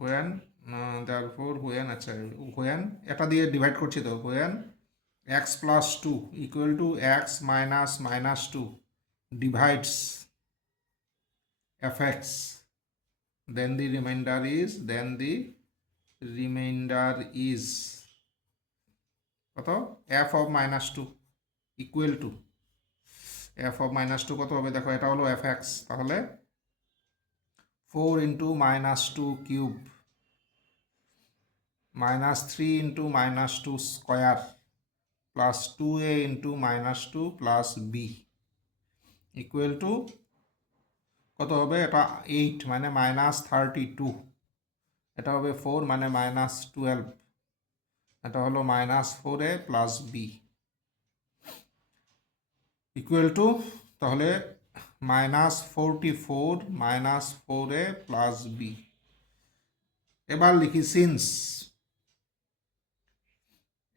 when এটা দিয়ে ডিভাইড করছি, তো when x plus 2 equal to x minus minus 2 divides fx, then the remainder is কত, f of minus 2 equal to f of minus 2 কত হবে, দেখো এটা হলো fx, তাহলে 4 into minus 2 cube minus 3 into minus 2 square plus 2a into minus 2 plus b equal two কত হবে, এটা 8 মানে মাইনাস 32, এটা হবে 4 মানে মাইনাস 12, এটা হলো minus 4a plus b equal to, তাহলে minus 44 minus 4a plus b। এবার লিখি since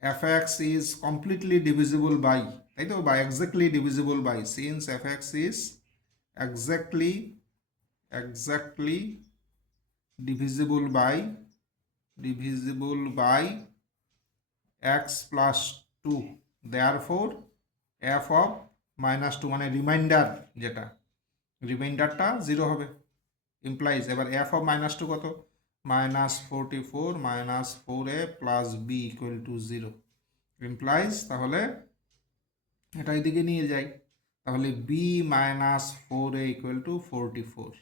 fx is completely divisible by, তাই তো, বা exactly divisible by, since fx is exactly divisible by x plus 2, therefore f of minus 2 মানে reminder, যেটা রিমাইন্ডারটা 0 হবে। Implies এবার এফ অফ -2 কত, -44 -4a plus b equal to 0 implies, তাহলে এটা এদিকে নিয়ে যাই, তাহলে b -4a equal to 44।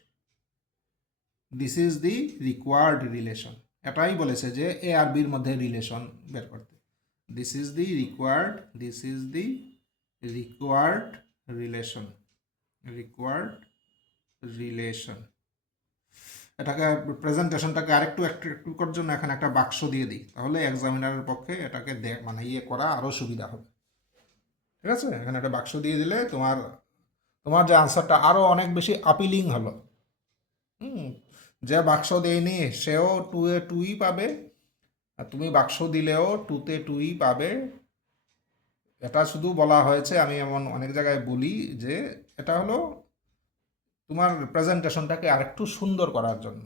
This is the required relation, এটাই বলেছে যে এ আর বির মধ্যে রিলেশন বের করতে। This is the required relation, এটাকে প্রেজেন্টেশনটাকে আরেকটু একটু করার জন্য এখানে একটা বাক্স দিয়ে দিই, তাহলে এক্সামিনারের পক্ষে এটাকে মানে করা আরও সুবিধা হবে। ঠিক আছে, এখানে একটা বাক্স দিয়ে দিলে তোমার তোমার যে আনসারটা আরও অনেক বেশি আপিলিং হলো। যে বাক্স দেয়নি সেও 2-এ 2ই পাবে, আর তুমি বাক্স দিলেও 2-তে 2ই পাবে। এটা শুধু বলা হয়েছে, আমি এমন অনেক জায়গায় বলি যে এটা হলো তোমার প্রেজেন্টেশনটাকে আরেকটু সুন্দর করার জন্য।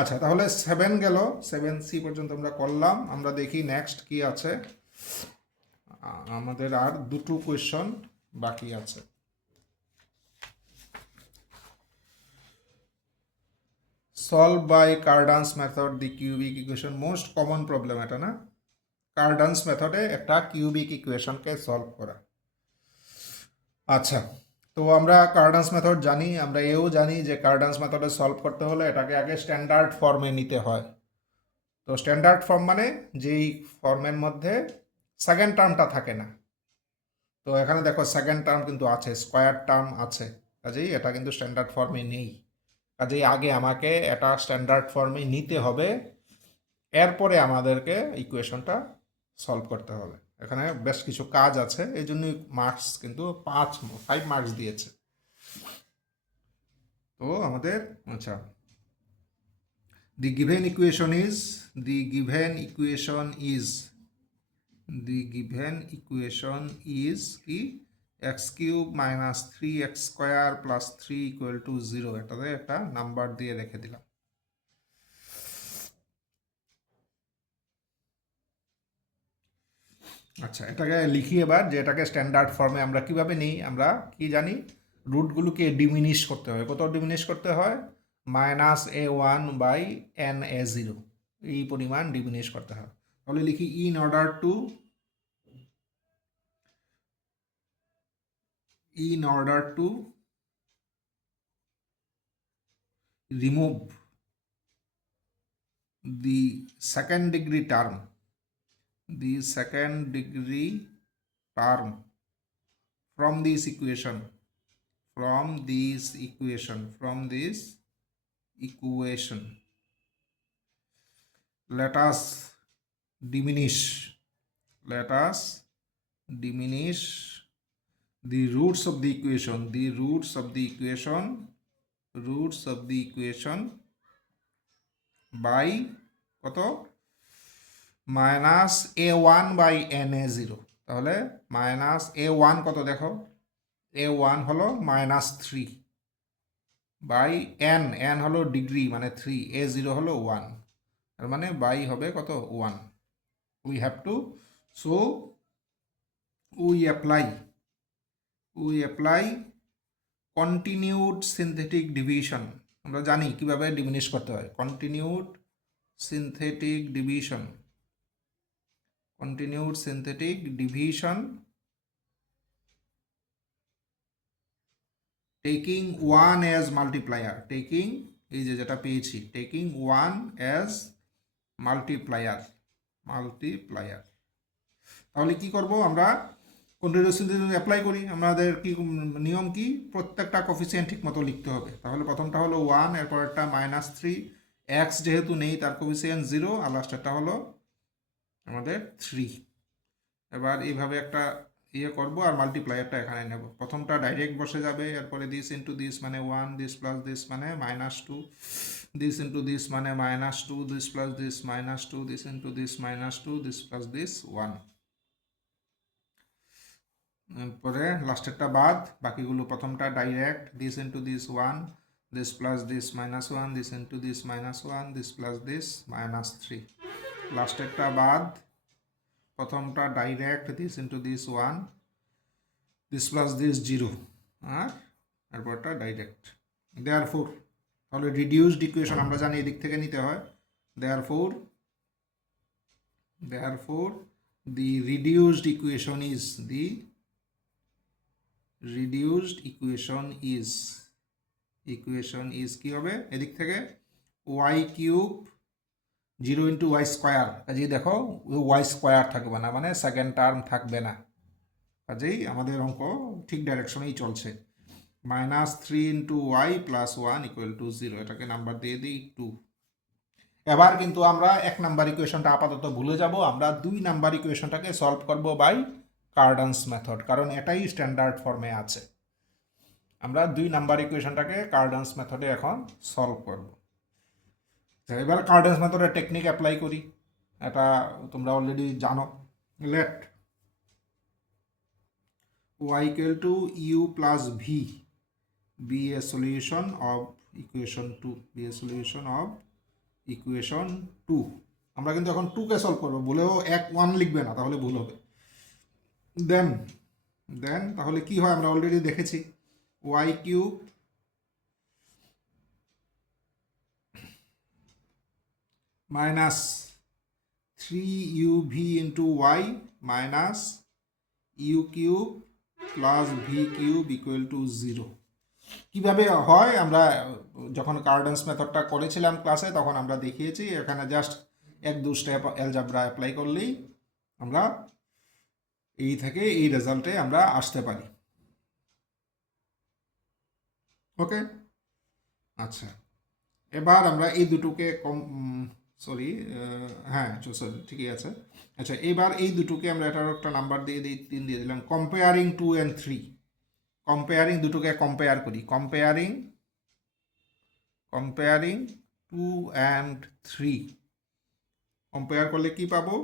আচ্ছা, তাহলে 7 গেল, 7C পর্যন্ত আমরা করলাম। আমরা দেখি নেক্সট কি আছে, আমাদের আর দুটো কোয়েশ্চন বাকি আছে। Solve by Cardan's method the cubic equation, most common problem এটা না, কার্ডান্স মেথডে একটা কিউবিক ইকুয়েশনকে সলভ করা। আচ্ছা, তো আমরা কার্ডান্স মেথড জানি, আমরা এও জানি যে কার্ডান্স মেথডে সলভ করতে হলে এটাকে আগে স্ট্যান্ডার্ড ফর্মে নিতে হয়। তো স্ট্যান্ডার্ড ফর্ম মানে যেই ফর্মের মধ্যে সেকেন্ড টার্মটা থাকে না। তো এখানে দেখো সেকেন্ড টার্ম কিন্তু আছে, স্কোয়ার টার্ম আছে, কাজেই এটা কিন্তু স্ট্যান্ডার্ড ফর্মে নেই। কাজেই আগে আমাকে এটা স্ট্যান্ডার্ড ফর্মে নিতে হবে, এরপরে আমাদেরকে ইকুয়েশনটা সলভ করতে হবে। এখানে বেশ কিছু কাজ আছে, এই জন্যই মার্কস কিন্তু 5 মার্কস দিয়েছে। তো আমাদের আচ্ছা, the given equation is কি x cube minus 3x square plus 3 equal to 0, এটাতে একটা নাম্বার দিয়ে রেখে দিলাম। আচ্ছা, এটাকে লিখি এবার, যে এটাকে স্ট্যান্ডার্ড ফর্মে আমরা কিভাবে নিই। আমরা কি জানি, রুটগুলোকে ডিমিনিশ করতে হয়। কত ডিমিনিশ করতে হয়, -a1/n/a0 এই পরিমাণ ডিমিনিশ করতে হয়। তাহলে লিখি in order to remove the second degree term from this equation let us diminish the roots of the equation by কত, -a1/na0। তাহলে -a1 কত দেখো, a1 হলো -3/n হলো ডিগ্রি মানে 3, a0 হলো 1, তার মানে বাই হবে কত 1। We have to, so we apply continued synthetic division. আমরা জানি কিভাবে ডিমিনিশ করতে হয়, continued synthetic division taking 1 as multiplier, এই যে যেটা পেয়েছি, টেকিং 1 অ্যাজ মাল্টিপ্লায়ার। তাহলে কি করব, আমরা কন্টিনিউয়াস সিনথেসিস অ্যাপ্লাই করি। আমাদের কি নিয়ম, কি প্রত্যেকটা কোফিসিয়েন্ট ঠিক মতো লিখতে হবে। তাহলে প্রথমটা হলো 1, এরপরটা -3, x যেহেতু নেই তার কোফিসিয়েন্ট 0, আর লাস্টেরটা হলো আমাদের 3। এবার এইভাবে একটা করব, আর মাল্টিপ্লায়ারটা এখানে নেব। প্রথমটা ডাইরেক্ট বসে যাবে, এরপরে দিস ইন্টু দিস মানে 1, দিস প্লাস দিস মানে -2, দিস ইন্টু দিস মানে -2, this plus this -2, this into this -2, this plus this 1। পরে লাস্টেরটা বাদ, বাকিগুলো প্রথমটা direct, this into this 1, this plus this -1, this into this -1, this plus this -3। লাস্টেরটা বাদ, প্রথমটা direct, this into this 1, this plus this 0, আর এরপরটা ডাইরেক্ট। দেয়ারফোর তাহলে রিডিউসড ইকুয়েশন আমরা জানি এদিক থেকে নিতে হয়। Therefore the reduced equation is কি হবে এদিক থেকে y cube 0 into y square. কাজেই দেখো ওয়াই স্কোয়ার থাকবে না, মানে সেকেন্ড টার্ম থাকবে না। কাজেই আমাদের অঙ্ক ঠিক ডাইরেকশনেই চলছে। -3 into y plus 1 equal to 0, এটাকে নাম্বার দিয়ে দিই 2। এবার কিন্তু আমরা 1 নাম্বার ইকুয়েশনটা আপাতত ভুলে যাব, আমরা 2 নাম্বার ইকুয়েশনটাকে সলভ করব বাই কার্ডানস মেথড, কারণ এটাই স্ট্যান্ডার্ড ফর্মে আছে। আমরা 2 নাম্বার ইকুয়েশনটাকে কার্ডানস মেথডে এখন সলভ করব। এবার কার্ডানস মেথডের টেকনিক অ্যাপ্লাই করি, এটা তোমরা অলরেডি জানো। Let y equal to u plus v be a solution of equation 2, আমরা কিন্তু এখন 2 কে সলভ করবো, বলেও 1 লিখবে না, তাহলে ভুল হবে। দেন তাহলে কি হয় আমরা অলরেডি দেখেছি, y cube minus 3uv into y minus u cube plus v cube equal to 0। কীভাবে হয় আমরা যখন কার্ডানস মেথডটা করেছিলাম ক্লাসে তখন আমরা দেখিয়েছি, এখানে জাস্ট 1-2 স্টেপ অ্যালজাবরা অ্যাপ্লাই করলেই আমরা এই থেকে এই রেজাল্টে আমরা আসতে পারি। ওকে, আচ্ছা এবার আমরা এই দুটোকে ঠিকই আছে। আচ্ছা এবার এই দুটোকে আমরা এটার একটা নাম্বার দিয়ে 3 দিয়ে দিলাম। কম্পেয়ারিং 2 and 3, কম্পেয়ারিং দুটোকে কম্পেয়ার করি। কম্পেয়ারিং 2 and 3 কম্পেয়ার করলে কি পাবো,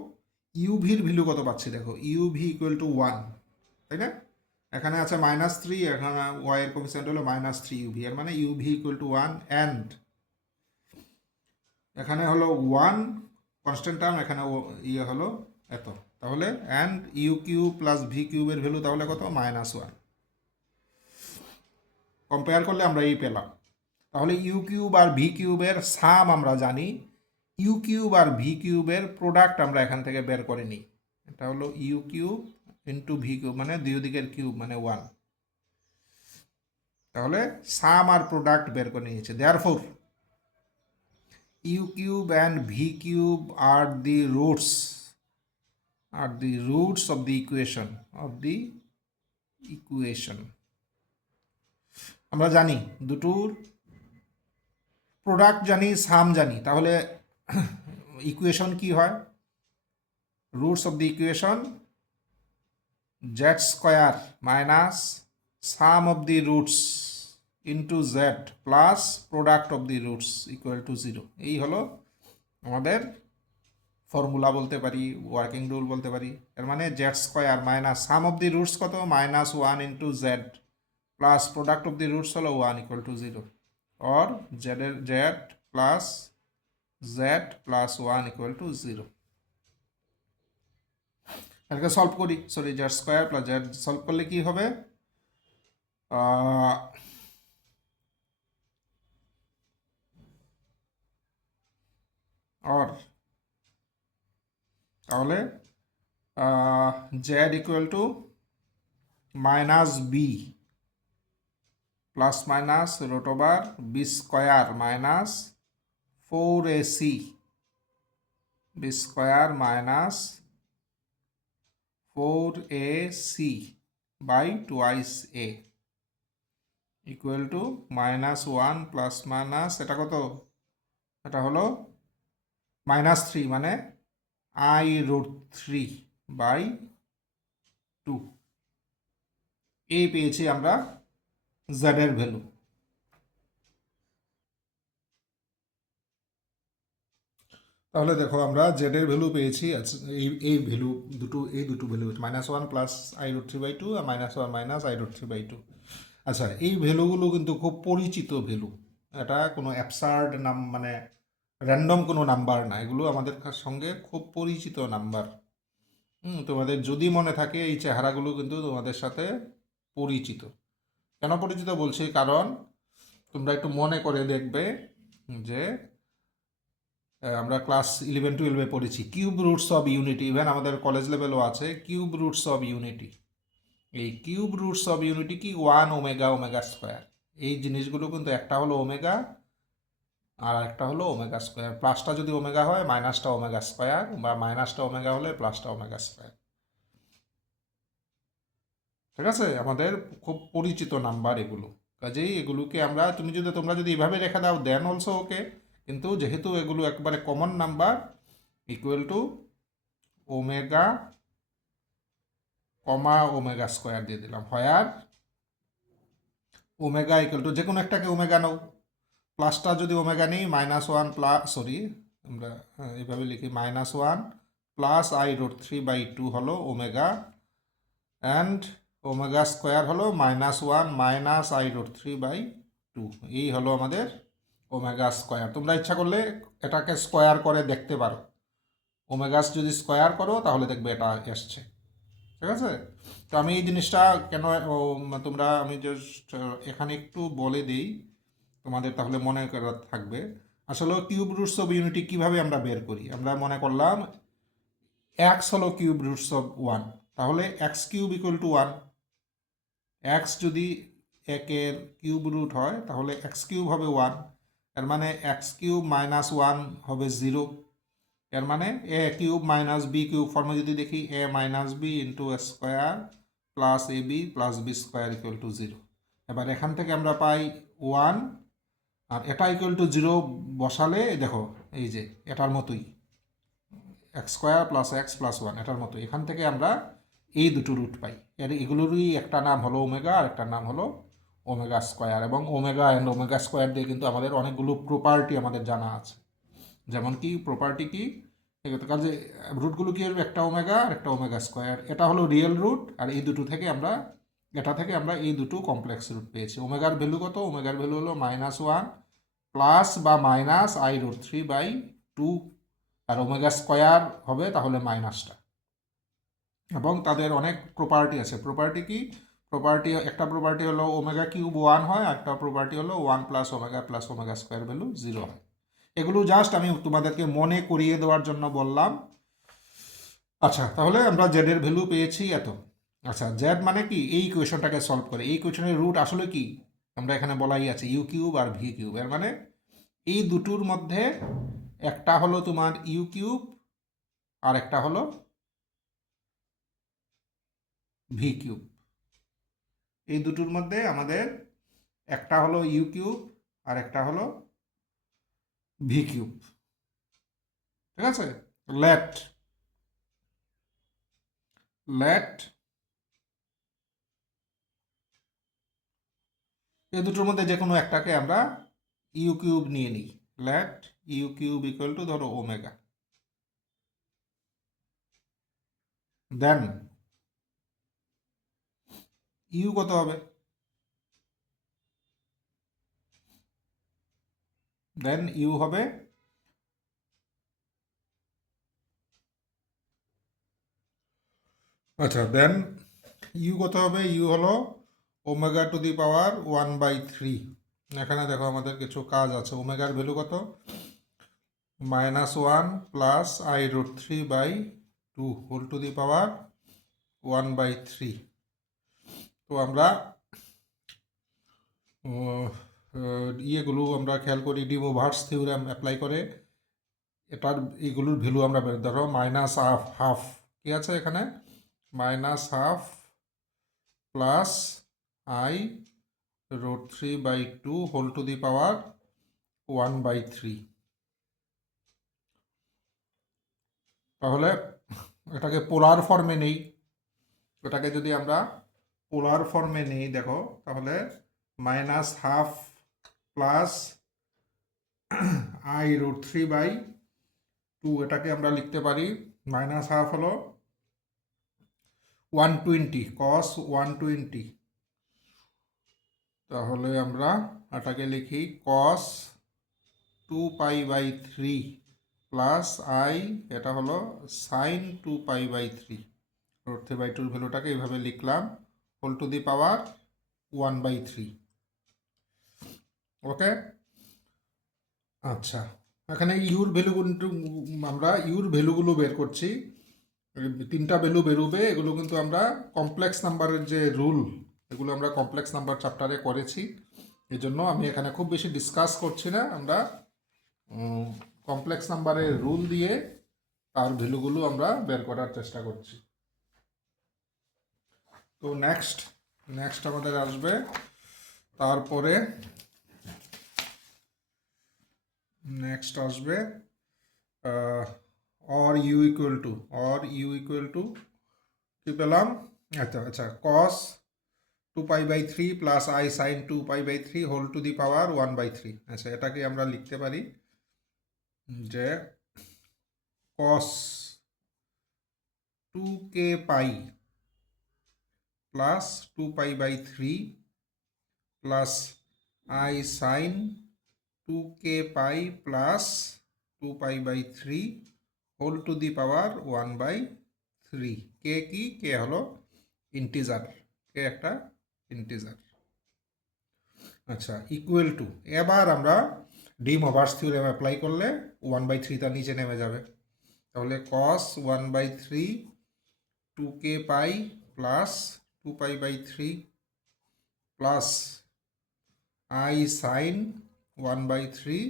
ইউভির ভ্যালু কত পাচ্ছি দেখো, ইউভি ইকুয়াল টু 1, তাই না? এখানে আছে -3, এখানে ওয়াই এর কোএফিসিয়েন্ট হলো -3 ইউভি, এর মানে ইউভি ইকুয়াল টু 1, অ্যান্ড এখানে হলো 1 কনস্ট্যান্ট টার্ম, এখানে ইয়ে হলো এত, তাহলে and u cube plus v কিউবের ভ্যালু তাহলে কত, -1। কম্পেয়ার করলে আমরা এই পেলাম। তাহলে ইউ কিউব আর ভি কিউবের সাম আমরা জানি, ইউ কিউব আর ভি কিউবের প্রোডাক্ট আমরা এখান থেকে বের করে নিই। এটা হলো u cube into v cube, মানে দুই দিকের কিউব মানে 1। তাহলে সাম আর প্রোডাক্ট বের করে নিয়েছে। Therefore u cube and v cube are the roots of the equation আমরা জানি দুটোর প্রোডাক্ট জানি, সাম জানি, তাহলে ইকুয়েশন কি হয়, roots of the equation z square minus sum of the roots into z plus product of the roots equal to 0। এই হলো আমাদের ফর্মুলা বলতে পারি, ওয়ার্কিং রুল বলতে পারি। এর মানে z square minus sum of the roots কত, -1 into z plus product of the roots হলো 1 equal to 0, or z plus z plus 1 equal to 0। এটাকে সলভ করি, z square plus z solve করলে কি হবে, और তাহলে z equal to -b plus minus root over b square minus 4ac b square minus 4ac by 2 a equal to -1 plus minus এটা কত, এটা হলো -3 মানে i√3 বাই 2। এই পেয়েছি আমরা z এর ভ্যালু। তাহলে দেখো আমরা z এর ভ্যালু পেয়েছি, এই ভ্যালু এই দুটো ভ্যালু -1 প্লাস i√3 বাই 2 আর -1 মাইনাস i√3 বাই 2। আচ্ছা এই ভ্যালুগুলো কিন্তু খুব পরিচিত ভ্যালু, এটা কোনো অ্যাবসার্ড নাম মানে র্যান্ডম কোনো নাম্বার না, এগুলো আমাদের সঙ্গে খুব পরিচিত নাম্বার। তোমাদের যদি মনে থাকে এই চেহারাগুলো কিন্তু তোমাদের সাথে পরিচিত। কেন পরিচিত বলছি, কারণ তোমরা একটু মনে করে দেখবে যে আমরা ক্লাস 11-12 পড়েছি cube roots of unity, even আমাদের কলেজ লেভেলও আছে কিউব রুটস অফ ইউনিটি। এই কিউব রুটস অফ ইউনিটি কি 1 ওমেগা ওমেগা স্কোয়ার, এই জিনিসগুলো কিন্তু একটা হলো ওমেগা আর একটা হলো ওমেগা স্কোয়ার। প্লাসটা যদি ওমেগা হয় মাইনাসটা ওমেগা স্কোয়ার, বা মাইনাসটা ওমেগা হলে প্লাসটা ওমেগা স্কোয়ার। ঠিক আছে, আমাদের খুব পরিচিত নাম্বার এগুলো। কাজেই এগুলোকে তোমরা যদি এভাবে রেখে দাও দেন অলসো ওকে, কিন্তু যেহেতু এগুলো একবারে common number, equal to omega comma omega square দিয়ে দিলাম। আর ওমেগা ইকুয়াল টু যে কোনো একটাকে ওমেগা নাও, প্লাসটা যদি ওমেগা নিই -1 প্লাস, সরি আমরা এইভাবে লিখি -1 প্লাস I√3/2 হলো ওমেগা, অ্যান্ড ওমেগা স্কোয়ার হলো -1 মাইনাস I√3/2। এই হলো আমাদের ওমেগা স্কোয়ার। তোমরা ইচ্ছা করলে এটাকে স্কোয়ার করে দেখতে পারো, ওমেগাস যদি স্কোয়ার করো তাহলে দেখবে এটা এসছে। ঠিক আছে, তো আমি এই জিনিসটা কেন আমি জাস্ট এখানে একটু বলে দিই তোমাদের, তাহলে মনে করা থাকবে। আসলে কিউব রুটস অফ ইউনিটি কীভাবে আমরা বের করি, আমরা মনে করলাম এক্স হলো কিউব রুটস অফ 1, তাহলে x cube equal to 1। X যদি একের কিউব রুট হয় তাহলে এক্স কিউব হবে 1, এর মানে এক্স কিউব -1 হবে 0। এর মানে A cube minus B cube ফর্মে যদি দেখি A minus B into square plus A B plus B square equal to 0। এবার এখান থেকে আমরা পাই 1, আর এটা ইকুয়াল টু 0 বসালে দেখো এই যে এটার মতোই x square plus x plus 1 এটার মতো, এখান থেকে আমরা এই দুটো রুট পাই। এগুলোরই একটা নাম হলো ওমেগা আর একটা নাম হলো ওমেগা স্কোয়ার। এবং ওমেগা অ্যান্ড ওমেগা স্কোয়ার দিয়ে কিন্তু আমাদের অনেকগুলো প্রপার্টি আমাদের জানা আছে। যেমন কি প্রপার্টি কি, কাজে রুটগুলো কি হবে, একটা ওমেগা আর একটা ওমেগা স্কোয়ার, এটা হলো রিয়েল রুট, আর এই দুটো থেকে আমরা এই দুটো কমপ্লেক্স রুট পেয়েছি। ওমেগার ভ্যালু কত, ওমেগার ভ্যালু হলো -1 প্লাস বা মাইনাস I√3/2, আর ওমেগা স্কোয়ার হবে তাহলে মাইনাসটা। এবং তাদের অনেক প্রপার্টি আছে। প্রপার্টি কি, একটা প্রপার্টি হলো ওমেগা কিউব 1 হয়, আর একটা প্রপার্টি হলো 1 প্লাস ওমেগা স্কোয়ার ভ্যালু 0 হয়। এগুলো জাস্ট আমি তোমাদেরকে মনে করিয়ে দেওয়ার জন্য বললাম। আচ্ছা, তাহলে আমরা জেড এর ভ্যালু পেয়েছি এত। আচ্ছা, জেড মানে কি, এই ইকুয়েশনটাকে সলভ করে, এই ইকুয়েশনের রুট আসলে কি আমরা এখানে বলাই আছে ইউ কিউব আর ভি কিউব। এর মানে এই দুটোর মধ্যে একটা হলো তোমার ইউ কিউব আর একটা হলো ভি কিউব। এই দুটোর মধ্যে আমাদের একটা হলো ইউ কিউব আর একটা হলো ভি কিউব। ঠিক আছে, লেট এই দুটোর মধ্যে যে কোনো একটাকে আমরা ইউ কিউব নিয়ে নিই। Let u cube equal to ধরো ওমেগা, দেন ইউ কত হবে, দেন ইউ হবে আচ্ছা দেন ইউ কত হবে, ইউ হলো ওমেগা টু দি পাওয়ার 1/3। এখানে দেখো আমাদের কিছু কাজ আছে। ওমেগার ভ্যালু কত, -1 plus I√3/2 whole to the power 1/3। তো আমরা ইয়েগুলো আমরা খেয়াল করি, ডিমোভার্স থিওরেম অ্যাপ্লাই করে এটার এইগুলোর ভ্যালু আমরা ধরো -হাফ কি আছে এখানে, -half plus I√3/2 whole to the power 1/3। তাহলে এটাকে পোলার ফর্মে নেই, এটাকে যদি আমরা পোলার ফর্মে নেই দেখো, তাহলে -হাফ প্লাস I√3/2 এটাকে আমরা লিখতে পারি -হাফ হলো 120 cos 120। তাহলে আমরা এটাকে লিখি cos 2π/3 প্লাস এটা হলো sin 2π/3। √3/2 ভ্যালুটাকে এইভাবে লিখলাম হোল টু দি পাওয়ার 1/3। ওকে। আচ্ছা, এখানে ইউর ভ্যালু কিন্তু আমরা ইউর ভ্যালুগুলো বের করছি। তিনটা ভ্যালু বেরোবে, এগুলো কিন্তু আমরা কমপ্লেক্স নাম্বারের যে রুল, এগুলো আমরা কমপ্লেক্স নাম্বার চ্যাপ্টারে করেছি। এই জন্য আমি এখানে খুব বেশি ডিসকাস করছি না, আমরা কমপ্লেক্স নাম্বারের রুল দিয়ে তার ভ্যালুগুলো আমরা বের করার চেষ্টা করছি। তো নেক্সট আমাদের আসবে তারপরে নেক্সট আসবে অর ইউ ইকুয়াল টু কি পেলাম? আচ্ছা cos 2π/3 plus I sine 2π/3 whole to the power 1/3। আচ্ছা, এটাকে আমরা লিখতে পারি যে cos 2k pi plus 2π/3 plus I sine 2k pi plus 2π/3 whole to the power 1/3। K কি? কে হলো ইন্টিজার, কে একটা ইন্টিজার। আচ্ছা, ইকুয়াল টু, এবার আমরা ডি মভার্স থিওরেম অ্যাপ্লাই করলে 1/3 তার নিচে নেমে যাবে। তাহলে cos 1/3 2k pi plus 2π/3 plus I sine 1/3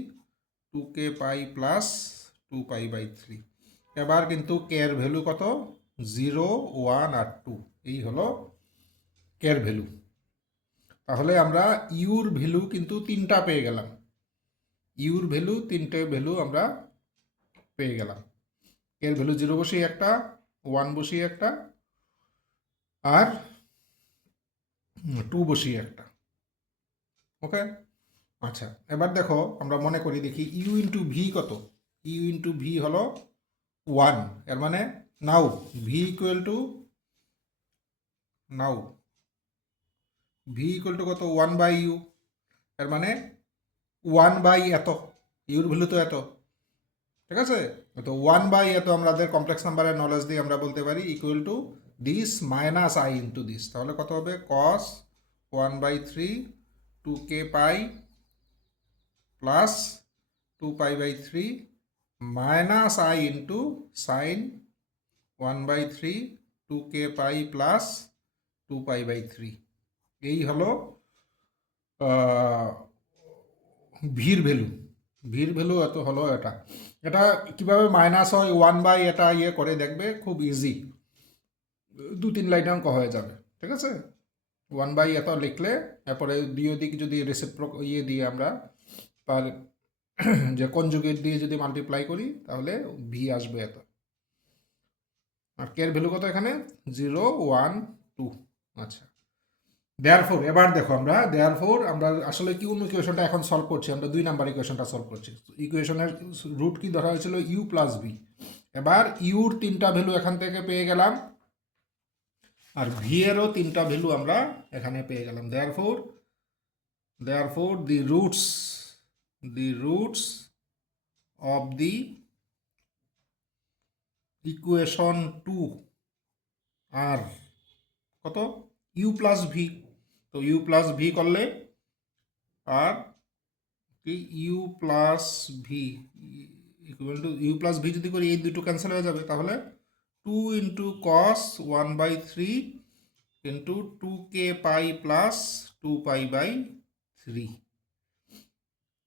2k pi plus 2π/3। এবার কিন্তু কে এর ভ্যালু কত? 0, 1 আর 2, এই হলো কে এর ভ্যালু। তাহলে আমরা ইউর ভ্যালু কিন্তু তিনটা পেয়ে গেলাম, ইউর ভ্যালু তিনটে ভ্যালু আমরা পেয়ে গেলাম। কে এর ভ্যালু 0 বসিয়ে একটা, 1 বসিয়ে একটা, আর 2 বসিয়ে একটা। ওকে। আচ্ছা, এবার দেখো আমরা মনে করি দেখি ইউ ইন্টু ভি কত? ইউ ইন্টু ভি হলো 1, এর মানে নাও ভি ইকুয়াল টু কত? 1/u, এর মানে 1/, এত ইউর ভ্যালু তো এত, ঠিক আছে? তো 1/, আমাদের কমপ্লেক্স নাম্বারের নলেজ দিয়ে আমরা বলতে পারি equal to this minus I into this. তাহলে কত হবে? Cos 1/3 2k pi plus 2π/3 minus I into sine 1/3 2k pi plus 2π/3। এই হলো ভির ভ্যালু এত হলো। এটা কিভাবে মাইনাস হয় 1/, এটা ইয়ে করে দেখবে, খুব ইজি, 2-3 লাইন অঙ্ক হয়ে যাবে, ঠিক আছে? 1/, এত লিখলে তারপরে দুই দিক যদি রেসিপ্রোক ইয়ে দিয়ে আমরা তার যে কনজুগেট দিয়ে যদি মাল্টিপ্লাই করি তাহলে ভি আসবে এত। আর কে এর ভ্যালু কত এখানে? 0, 1, 2। আচ্ছা, এবার দেখো আমরা আসলে কি ইকুয়েশনটা এখন সলভ করছি? আমরা 2 নাম্বার ইকুয়েশনটা সলভ করছি। ইকুয়েশনের রুট কি ধরা হয়েছিল? U plus v. এবার ইউর তিনটা ভ্যালু এখান থেকে পেয়ে গেলাম, আর ভি এরও তিনটা ভ্যালু আমরা এখানে পেয়ে গেলাম। Therefore the roots of the equation 2 আর কত? U plus V. তো ইউ প্লাস ভি করলে আর কি U plus V equal to U plus V যদি করি এই দুটো ক্যান্সেল হয়ে যাবে। তাহলে 2 into cos 1/3 into 2k pi plus 2π/3।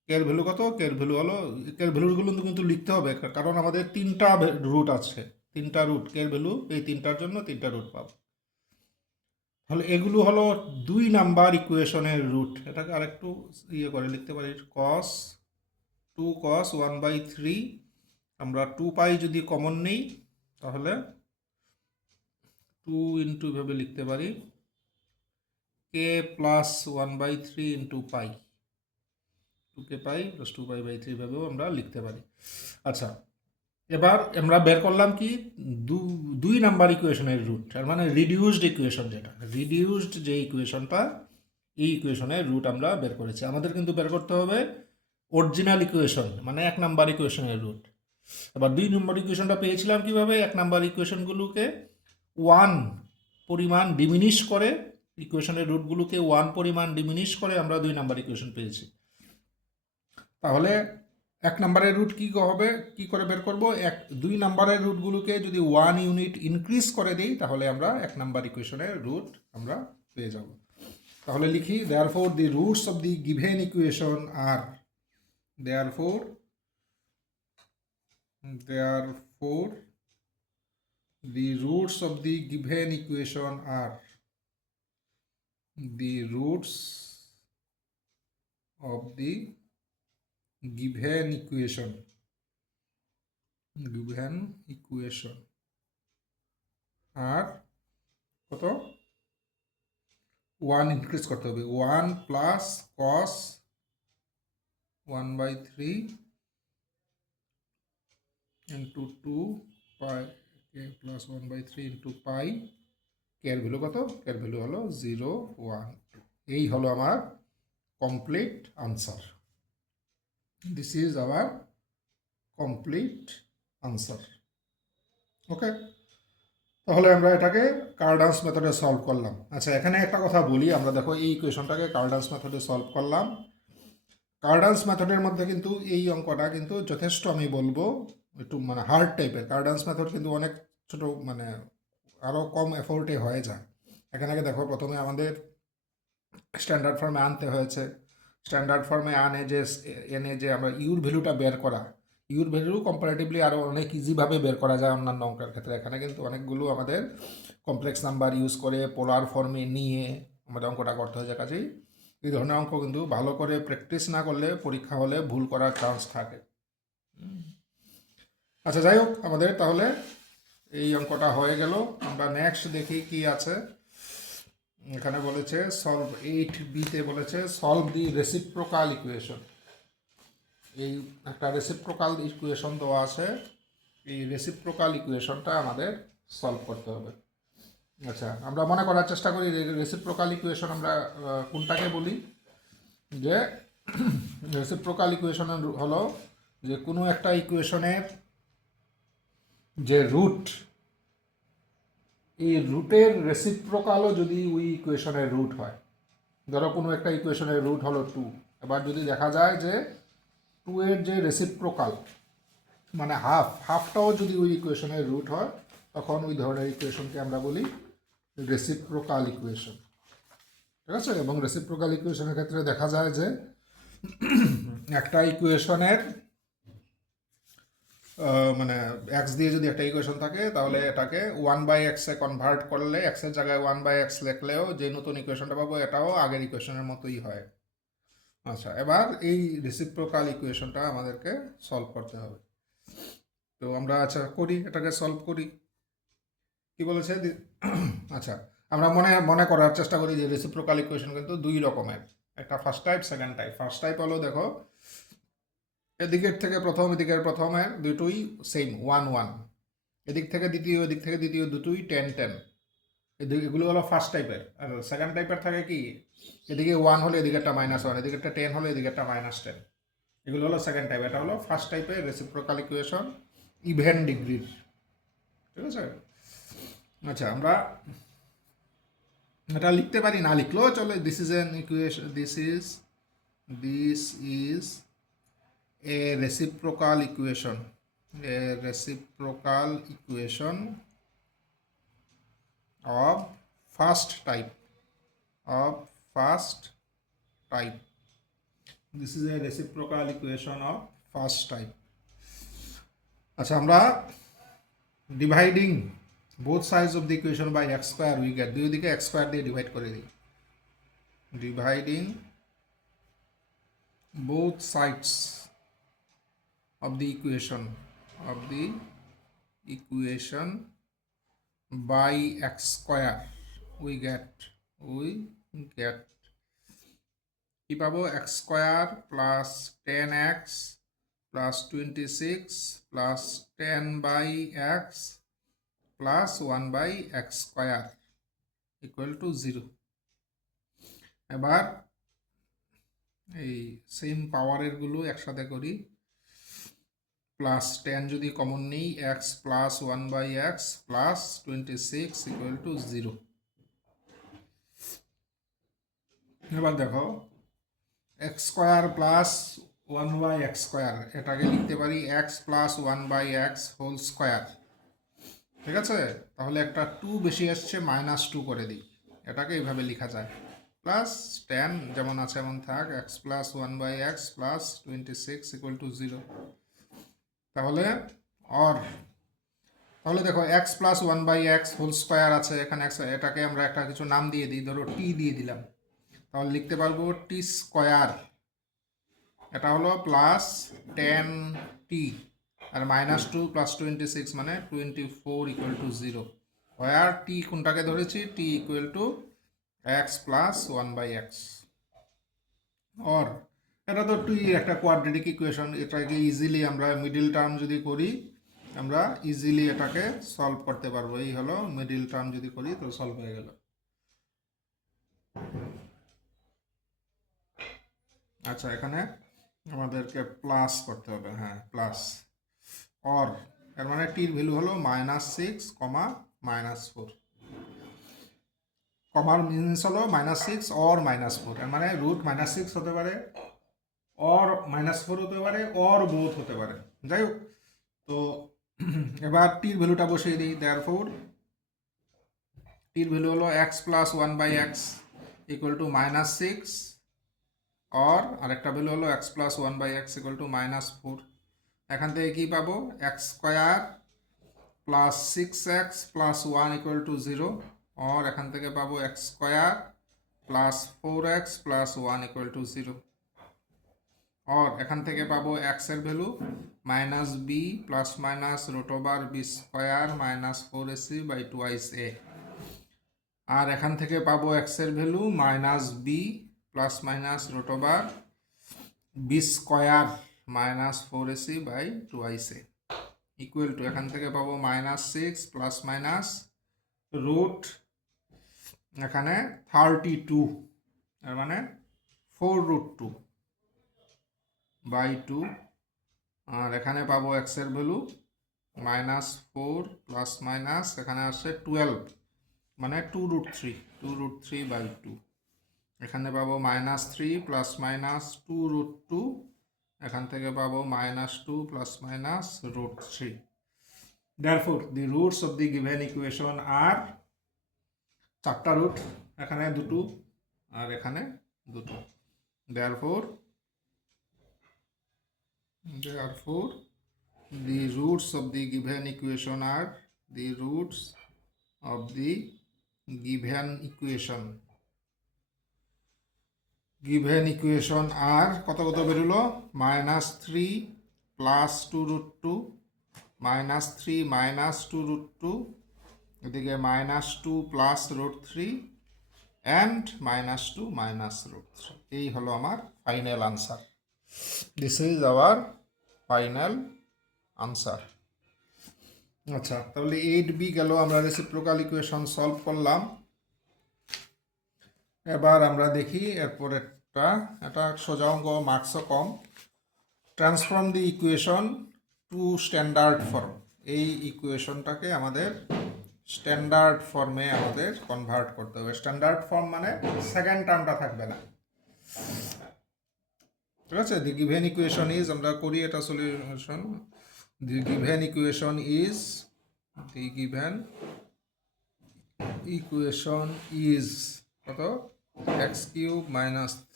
কের ভ্যালু কত? কের ভ্যালু হলো, কের ভ্যালুগুলো কিন্তু লিখতে হবে, কারণ আমাদের তিনটা রুট আছে, তিনটা রুট কের ভ্যালু, এই তিনটার জন্য তিনটা রুট পাবো। তাহলে এগুলো হলো 2 নাম্বার ইকুয়েশনের রুট। এটাকে আরেকটু ইয়ে করে লিখতে পারি, টু কস 1/3, আমরা 2π যদি কমন নেই তাহলে 2 ইন্টু ভাবে লিখতে পারি K plus 1/3 into pi, 2k pi plus 2π/3 ভাবেও আমরা লিখতে পারি। আচ্ছা, এবার আমরা বের করলাম কি 2 নাম্বার ইকুয়েশনের রুট, তার মানে রিডিউসড ইকুয়েশন, যেটা রিডিউসড যে ইকুয়েশনটা, এই ইকুয়েশনের রুট আমরা বের করেছি। আমাদের কিন্তু বের করতে হবে অরিজিনাল ইকুয়েশন, মানে 1 নাম্বার ইকুয়েশনের রুট। এবার 2 নম্বর ইকুয়েশনটা পেয়েছিলাম কিভাবে? 1 নাম্বার ইকুয়েশনগুলোকে 1 পরিমাণ ডিমিনিশ করে, ইকুয়েশনের রুটগুলোকে 1 পরিমাণ ডিমিনিশ করে আমরা 2 নাম্বার ইকুয়েশন পেয়েছি। তাহলে 1 নম্বরের রুট কী হবে, কী করে বের করব? 2 নম্বরের রুটগুলোকে যদি 1 ইউনিট ইনক্রিজ করে দিই তাহলে আমরা 1 নম্বর ইকুয়েশনের রুট আমরা পেয়ে যাব। তাহলে লিখি, therefore the roots of the given equation are, therefore the roots of the given equation are, the roots of the given equation আর কত, 1 ইনক্রিজ করতে হবে, 1 প্লাস কস 1/3 ইন্টু 2 পাই কে প্লাস 1/3 ইন্টু পাই, কে এর ভ্যালু কত, কে এর ভ্যালু হলো 0, 1, 2। এই হলো আমার complete answer. This is our complete answer. Okay, তাহলে আমরা এটাকে কার্ডান্স মেথডে সলভ করলাম। আচ্ছা, এখানে একটা কথা বলি, আমরা দেখো এই ইকুয়েশনটাকে কার্ডান্স মেথডে সলভ করলাম। কার্ডান্স মেথডের মধ্যে কিন্তু এই অঙ্কটা কিন্তু যথেষ্ট, আমি বলবো একটু মানে হার্ড টাইপের। কার্ডান্স মেথড কিন্তু অনেক ছোট, মানে আরও কম এফোর্টে হয়ে যায়। এখানে দেখো, প্রথমে আমাদের স্ট্যান্ডার্ড ফর্মে আনতে হয়েছে। স্ট্যান্ডার্ড ফর্মে এনে যে আমরা ইউর ভ্যালুটা বের করা, ইউর ভ্যালু কম্পারেটিভলি আরও অনেক ইজিভাবে বের করা যায় অন্যান্য অঙ্কের ক্ষেত্রে। এখানে কিন্তু অনেকগুলো আমাদের কমপ্লেক্স নাম্বার ইউজ করে পোলার ফর্মে নিয়ে আমাদের অঙ্কটা করতে হয়েছে। কাজেই এই ধরনের অঙ্ক কিন্তু ভালো করে প্র্যাকটিস না করলে পরীক্ষা হলে ভুল করার চান্স থাকে। আচ্ছা, যাই হোক, আমাদের তাহলে এই অঙ্কটা হয়ে গেল। আমরা নেক্সট দেখি কি আছে। এখানে বলেছে সলভ 8b-তে বলেছে সলভ দি রেসিপ্রোকাল ইকুয়েশন। এই একটা রেসিপ্রোকাল ইকুয়েশন দেওয়া আছে, এই রেসিপ্রোকাল ইকুয়েশনটা আমাদের সলভ করতে হবে। আচ্ছা, আমরা মনে করার চেষ্টা করি রেসিপ্রোকাল ইকুয়েশন আমরা কোনটাকে বলি। যে রেসিপ্রোকাল ইকুয়েশন হলো যে কোনো একটা ইকুয়েশনের যে রুট, এই রুটের রেসিপ্রোকালও যদি ওই ইকুয়েশনের রুট হয়। ধরো কোনো একটা ইকুয়েশনের রুট হলো 2, এবার যদি দেখা যায় যে 2 এর যে রেসিপ্রোকাল মানে হাফটাও যদি ওই ইকুয়েশনের রুট হয়, তখন ওই ধরনের ইকুয়েশনকে আমরা বলি রেসিপ্রোকাল ইকুয়েশন। ঠিক আছে? এবং রেসিপ্রোকাল ইকুয়েশনের ক্ষেত্রে দেখা যায় যে একটা ইকুয়েশনের মানে এক্স দিয়ে যদি একটা ইকুয়েশন থাকে, তাহলে এটাকে 1/x-এ কনভার্ট করলে, এক্সের জায়গায় 1/x লিখলেও যে নতুন ইকুয়েশনটা পাবো এটাও আগের ইকুয়েশনের মতোই হয়। আচ্ছা, এবার এই রেসিপ্রোকাল ইকুয়েশনটা আমাদেরকে সলভ করতে হবে। তো আমরা আচ্ছা করি, এটাকে সলভ করি। কি বলেছে? আচ্ছা, আমরা মনে করার চেষ্টা করি যে রেসিপ্রোকাল ইকুয়েশন কিন্তু 2 রকমের, একটা first type, second type. First type হলো, দেখো এদিকের থেকে প্রথম, এদিকের প্রথমের দুটোই সেম 1, 1, এদিক থেকে দ্বিতীয় দুটোই 10, 10। এগুলো হলো ফার্স্ট টাইপের। আর সেকেন্ড টাইপের থাকে কি, এদিকে 1 হলে এদিকেরটা -1, এদিকেরটা 10 হলে এদিকেরটা -10। এগুলো হলো সেকেন্ড টাইপ। এটা হলো ফার্স্ট টাইপের রেসিপ্রোকাল ইকুয়েশন, ইভেন ডিগ্রির। ঠিক আছে? আচ্ছা, আমরা এটা লিখতে পারি, না লিখলেও চলে। This is an equation, this is A reciprocal equation, a reciprocal equation of first type, this is a reciprocal equation of first type. আচ্ছা, আমরা dividing both sides of the equation by x square we get, দুই দিকে x square দিয়ে divide করে দিই। Dividing both sides of the equation by x square we get কি পাবো? x square plus 10x plus 26 plus 10/x plus 1/x square equal to 0। এবার এই same পাওয়ারের গুলো একসাথে করি। প্লাস 10 যদি কমন নেই, x plus 1/x plus 26 equal to 0। এবার দেখো, x স্কোয়ার প্লাস 1/x², এটাকে লিখতে পারি x plus 1/x whole square. ঠিক আছে, তাহলে একটা 2 বেশি আসছে, -2 করে দিই, এটাকে এইভাবে লেখা যায়। প্লাস 10 যেমন আছে এমন থাক, x প্লাস 1/x প্লাস 26 = 0। তাহলে অর তাহলে দেখো x plus 1/x whole square আছে এখানে, এটাকে আমরা একটা কিছু নাম দিয়ে দিই, ধরো t দিয়ে দিলাম। তাহলে লিখতে পারবো টি স্কোয়ার, এটা হলো প্লাস 10t, আর -2 প্লাস 26 মানে 24 = 0। ওয়ার t কোনটাকে ধরেছি, t = x plus 1/x। Or এটা তো একটা কোয়াড্রেটিক ইকুয়েশন, এটাকে ইজিলি আমরা মিডিল টার্ম যদি করি, আমরা ইজিলি এটাকে সলভ করতে পারবো। এই হলো মিডিল টার্ম যদি করি তো সলভ হয়ে গেল। আচ্ছা, এখানে আমাদেরকে প্লাস করতে হবে, হ্যাঁ প্লাস। অর এর মানে টির ভ্যালু হলো -6, -4। কমার মিনস হলো -6 অর -4, এর মানে রুট -6 হতে পারে, অর -4 হতে পারে, অর বোথ হতে পারে। যাই হোক, তো এবার টির ভ্যালুটা বসিয়ে দিই। দেয়ারফোর টির ভ্যালু হলো x প্লাস 1/x = -6, অর আরেকটা ভ্যালু হলো x প্লাস 1/x = -4। এখান থেকে কি পাবো, x² plus 6x plus 1 = 0, or এখান থেকে পাবো x² plus 4x plus 1 = 0, or এখান থেকে পাবো x এর value -b plus minus √b² -4ac/2a, আর এখান থেকে পাবো x এর value -b plus minus √b² -4ac/2a equal to, এখান থেকে পাবো -6 প্লাস মাইনাস রুট এখানে 32, এর মানে 4√2/2, আর এখানে পাবো x এর ভ্যালু -4 প্লাস মাইনাস এখানে আসছে 12 মানে 2√3/2, এখানে পাবো -3 প্লাস মাইনাস 2√2, এখান থেকে পাবো -2 plus minus √3। Therefore, the roots of the given equation are 4টা রুট, এখানে 2টো আর এখানে 2টো। Therefore, the roots of the given equation are the roots of the given equation. Given equation are কত বেরোলো, -3 প্লাস 2√2, -3 মাইনাস 2√2, এদিকে -2 plus √3 and -2 minus √3। এই হলো আমার final answer. This is our final answer. আচ্ছা, তাহলে 8b গেল, আমরা রেসিপ্রোকাল ইকুয়েশন সলভ করলাম। এবার আমরা দেখি এরপরেরটা, এটা সোজা অঙ্ক, মার্কসও কম। ট্রান্সফর্ম দি ইকুয়েশন টু স্ট্যান্ডার্ড ফর্ম। এই ইকুয়েশনটাকে আমাদের স্ট্যান্ডার্ড ফর্মে আমাদের কনভার্ট করতে হবে। স্ট্যান্ডার্ড ফর্ম মানে সেকেন্ড টার্মটা থাকবে না, ঠিক আছে। দি গিভেন ইকুয়েশন ইজ, আমরা করি এটা solution. The given equation is কত, x³ -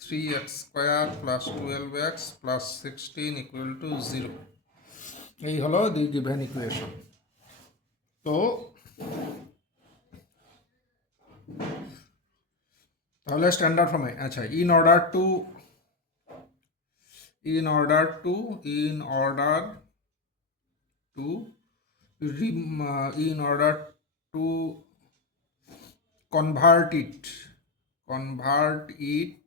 3x² plus 12x plus 16 = 0। এই হলো দি গিভেন ইকুয়েশন। তো তাহলে স্ট্যান্ডার্ড ফর্মে, আচ্ছা, in order to convert it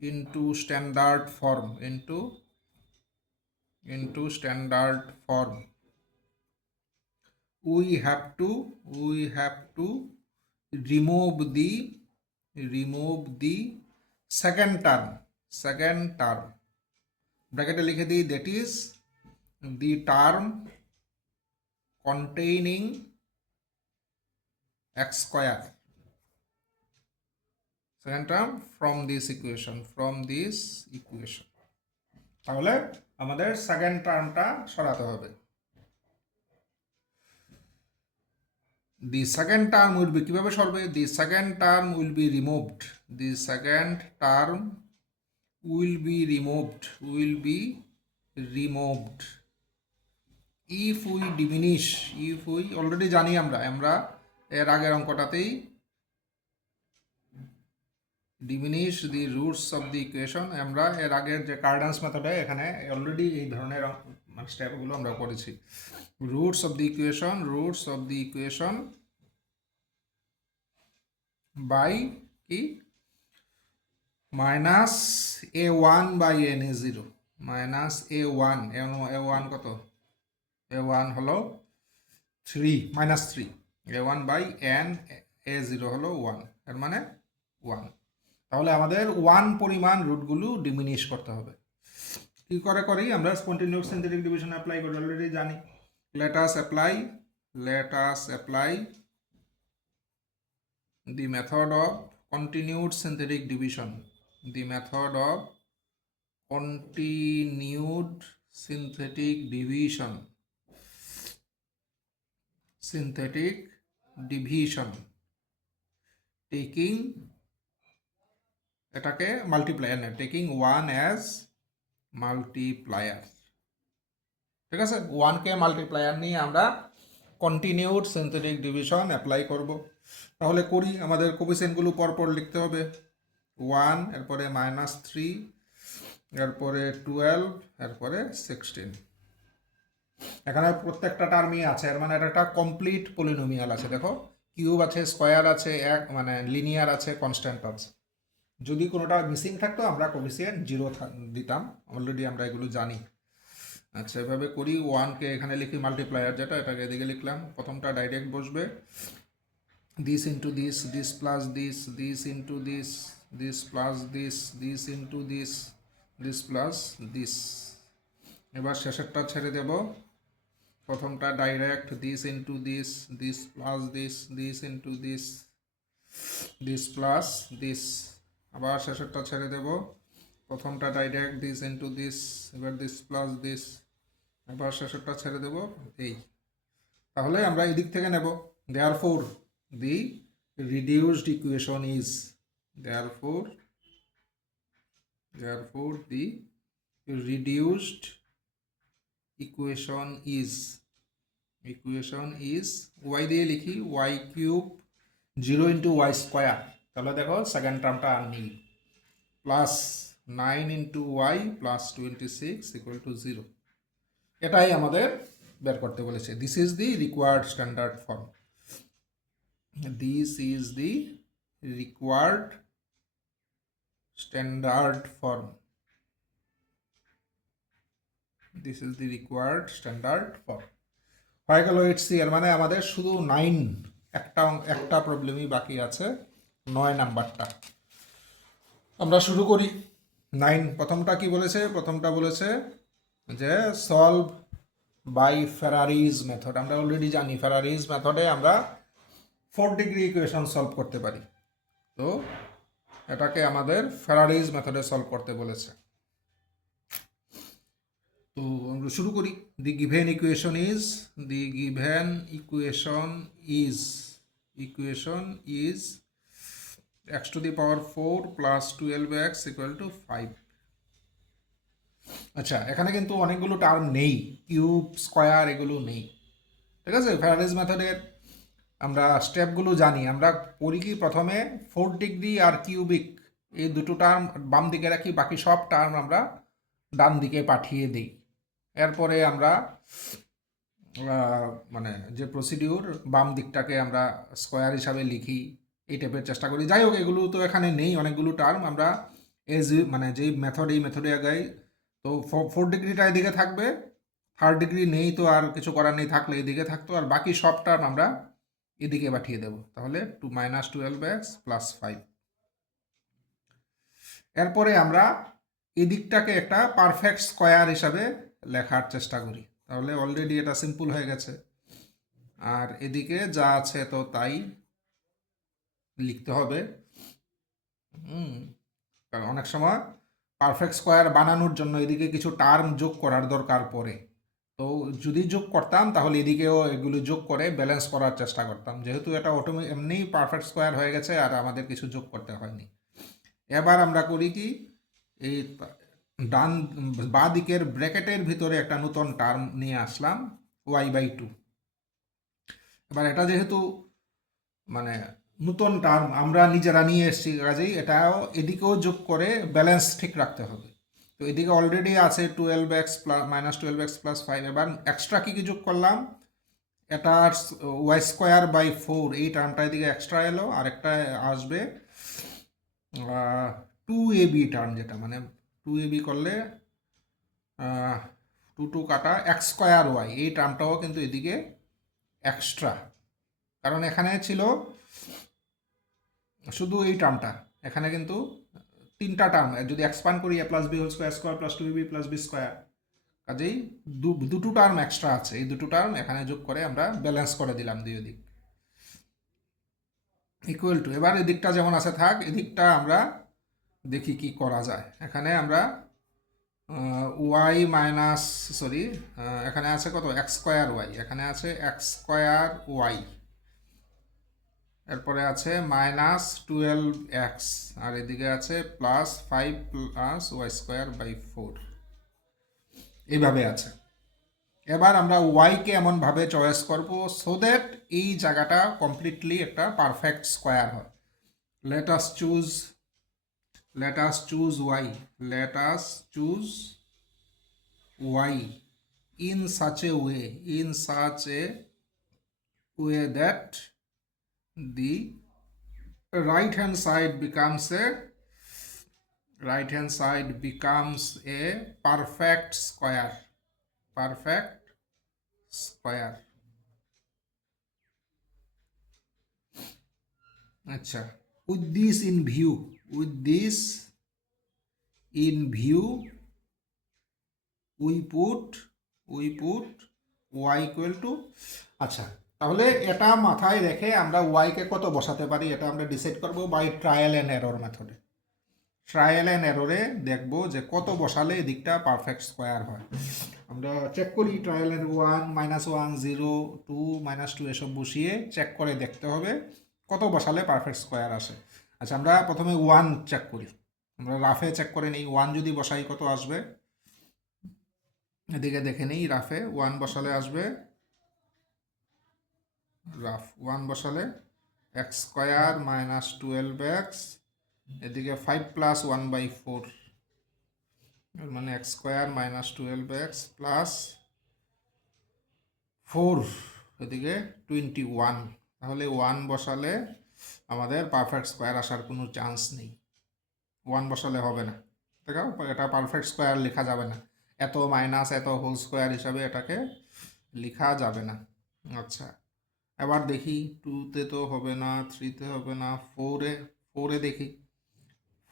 into standard form, we have to remove the second term ব্র্যাকেটে লিখে দিই, that is the term containing x², second term from this equation, তাহলে আমাদের সেকেন্ড টার্মটা সরাতে হবে। The second term will be কিভাবে সরবে? The second term will be removed. The second term will be removed. Will be removed. If we diminish, if we already জানি আমরা এর আগের অঙ্কটাতেই diminish the roots of the equation, আমরা এর আগের যে কার্ডান্স মেথডে এখানে অলরেডি এই ধরনের স্টেপগুলো আমরা করেছি। roots of the equation by কি minus a1 by na0 minus a1 কত a1 হলো 3 minus 3 a1 by n a0 হলো 1 এর মানে 1। তাহলে আমাদের 1 পরিমাণ রুটগুলো ডিমিনিশ করতে হবে। কি করে করি আমরা? স্পন্টেনিয়াস সিনথেটিক ডিভিশন অ্যাপ্লাই করে অলরেডি জানি। let us apply the method of continued synthetic division, the method of continued synthetic division taking এটাকে মাল্টিপ্লায়ার নেয়, টেকিং 1 অ্যাজ মাল্টিপ্লায়ার। ঠিক আছে, 1কে মাল্টিপ্লায়ার নিয়ে আমরা কন্টিনিউড সিনথেটিক ডিভিশন অ্যাপ্লাই করব। তাহলে করি, আমাদের কোফিসিয়েন্টগুলো পরপর লিখতে হবে। 1, এরপরে -3, এরপরে 12, এরপরে 16। এখানে প্রত্যেকটা টার্মই আছে, এর মানে এটা একটা কমপ্লিট পলিনোমিয়াল আছে। দেখো কিউব আছে, স্কোয়ার আছে, এক মানে লিনিয়ার আছে, কনস্ট্যান্ট আছে। যদি কোনোটা মিসিং থাকতো আমরা কোফিসিয়েন্ট 0 দিতাম, অলরেডি আমরা এগুলো জানি। আচ্ছা, এভাবে করি। 1কে এখানে লিখি মাল্টিপ্লায়ার, যেটা এটাকে এদিকে লিখলাম। প্রথমটা ডাইরেক্ট বসবে, this into this plus this into this plus this into this plus this। এবার শেষেরটা ছেড়ে দেব। প্রথমটা direct this into this plus this into this plus this। আবার শেষেরটা ছেড়ে দেব। প্রথমটা ডাইরেক্ট this into this, এবার this plus this, এবার শেষেরটা ছেড়ে দেব। এই তাহলে আমরা এই দিক থেকে নেব। therefore the reduced equation is therefore the reduced equation is y দিয়ে লিখি y cube 0 into y square. তাহলে দেখো সেকেন্ড টার্মটা আর নেই, plus 9 into y plus 26 equal to 0। এটাই আমাদের বের করতে বলেছে। This is the required standard form. This is the required standard form. This is the required standard form. হয়ে গেল 8C। এর মানে আমাদের শুধু 9 একটা প্রবলেমই বাকি আছে, 9 নাম্বারটা। আমরা শুরু করি। 9 প্রথমটা কি বলেছে? প্রথমটা বলেছে যে সলভ বাই ফেরারিজ মেথড। আমরা অলরেডি জানি ফেরারিজ মেথডে আমরা 4 ডিগ্রি ইকুয়েশন সলভ করতে পারি। তো এটাকে আমাদের ফেরারিজ মেথডে সলভ করতে বলেছে। তো আমরা শুরু করি। The given equation is x to the power 4 plus 12x equal to 5। আচ্ছা, এখানে কিন্তু অনেকগুলো টার্ম নেই, কিউব স্কোয়ার এগুলো নেই। ঠিক আছে, ফ্যারাডেজ মেথডের আমরা স্টেপগুলো জানি। আমরা পড়ি কি প্রথমে 4 ডিগ্রি আর কিউবিক এই দুটো টার্ম বাম দিকে রাখি, বাকি সব টার্ম আমরা ডান দিকে পাঠিয়ে দিই। এরপরে আমরা মানে যে প্রসিডিউর, বাম দিকটাকে আমরা স্কোয়ার হিসাবে লিখি, এই টাইপের চেষ্টা করি। যাই হোক, এগুলো তো এখানে নেই, অনেকগুলো টার্ম। আমরা মানে যেই এই মেথডে আগাই। তো 4 ডিগ্রিটা এদিকে থাকবে, 3rd ডিগ্রি নেই তো আর কিছু করার নেই, থাকলে এদিকে থাকতো, আর বাকি সব টার্ম আমরা এদিকে পাঠিয়ে দেব। তাহলে -12x প্লাস 5। এরপরে আমরা এদিকটাকে একটা পারফেক্ট স্কোয়ার হিসাবে লেখার চেষ্টা করি। তাহলে অলরেডি এটা সিম্পল হয়ে গেছে। আর এদিকে যা আছে তো তাই লিখতে হবে। কারণ অনেক সময় পারফেক্ট স্কোয়ার বানানোর জন্য এদিকে কিছু টার্ম যোগ করার দরকার পড়ে। তো যদি যোগ করতাম তাহলে এদিকেও এগুলো যোগ করে ব্যালেন্স করার চেষ্টা করতাম, যেহেতু এটা এমনিই পারফেক্ট স্কোয়ার হয়ে গেছে আর আমাদের কিছু যোগ করতে হয়নি। এবার আমরা করি কি, এই ডান বাঁ দিকের ব্র্যাকেটের ভিতরে একটা নতুন টার্ম নিয়ে আসলাম, y/2। এবার এটা যেহেতু মানে নতুন টার্ম আমরা নিজেরা নিয়ে এসেছি, কাজেই এটাও এদিকেও যোগ করে ব্যালেন্স ঠিক রাখতে হবে। তো এদিকে অলরেডি আছে 12x প্লাস -12x+5। এবার এক্সট্রা কী কী যোগ করলাম, এটা y²/4, এই টার্মটা এদিকে এক্সট্রা এলো, আর একটা আসবে 2ab টার্ম, যেটা মানে 2ab করলে 2 কাটা x²y, এই টার্মটাও কিন্তু এদিকে এক্সট্রা। কারণ এখানে ছিল শুধু এই টার্মটা, এখানে কিন্তু তিনটা টার্ম, যদি এক্সপান্ড করি a+b² প্লাস 2ab+b², কাজেই দুটো টার্ম এক্সট্রা আছে, এই দুটো টার্ম এখানে যোগ করে আমরা ব্যালেন্স করে দিলাম দুই দিক ইকুয়াল টু। এবার এদিকটা যেমন আছে থাক, এদিকটা আমরা দেখি কি করা যায়। এখানে আমরা এখানে আছে কত, x²y, এখানে আছে x²y, এরপরে আছে -12x, আর এদিকে আছে +5 + y²/4, এইভাবে আছে। এবার আমরা ওয়াইকে এমনভাবে চয়েস করব সো দ্যাট এই জায়গাটা কমপ্লিটলি একটা পারফেক্ট স্কোয়ার হয়। Let us choose y, let us choose y in such a way that the right hand side becomes a perfect square. আচ্ছা, with this in view we put y equal to, আচ্ছা তাহলে এটা মাথায় রেখে আমরা y কে কত বসাতে পারি এটা আমরা ডিসাইড করব বাই ট্রায়াল অ্যান্ড এরর মেথডে। ট্রায়াল অ্যান্ড এররে দেখব যে কত বসালে এদিকটা পারফেক্ট স্কোয়ার হয়। আমরা চেক করি ট্রায়াল অ্যান্ড 1, -1, 0, 2, -2 এসব বসিয়ে চেক করে দেখতে হবে কত বসালে পারফেক্ট স্কোয়ার আসে। আচ্ছা, আমরা প্রথমে 1 চেক করি, আমরা রাফে চেক করে নিই 1 যদি বসাই কত আসবে। এদিকে দেখে নিই, রাফে 1 বসালে আসবে, রাফ 1 বসালে x² -12x, এদিকে 5 + 1/4, মানে x² -12x প্লাস 4, এদিকে 21। তাহলে 1 বসালে আমাদের পারফেক্ট স্কোয়ার আসার কোনো চান্স নেই, 1 বসালে হবে না। দেখো এটা পারফেক্ট স্কোয়ার লেখা যাবে না, এত মাইনাস এত হোল স্কোয়ার হিসাবে এটাকে লেখা যাবে না। আচ্ছা, এবার দেখি 2তে তো হবে না, 3তে হবে না, 4এ দেখি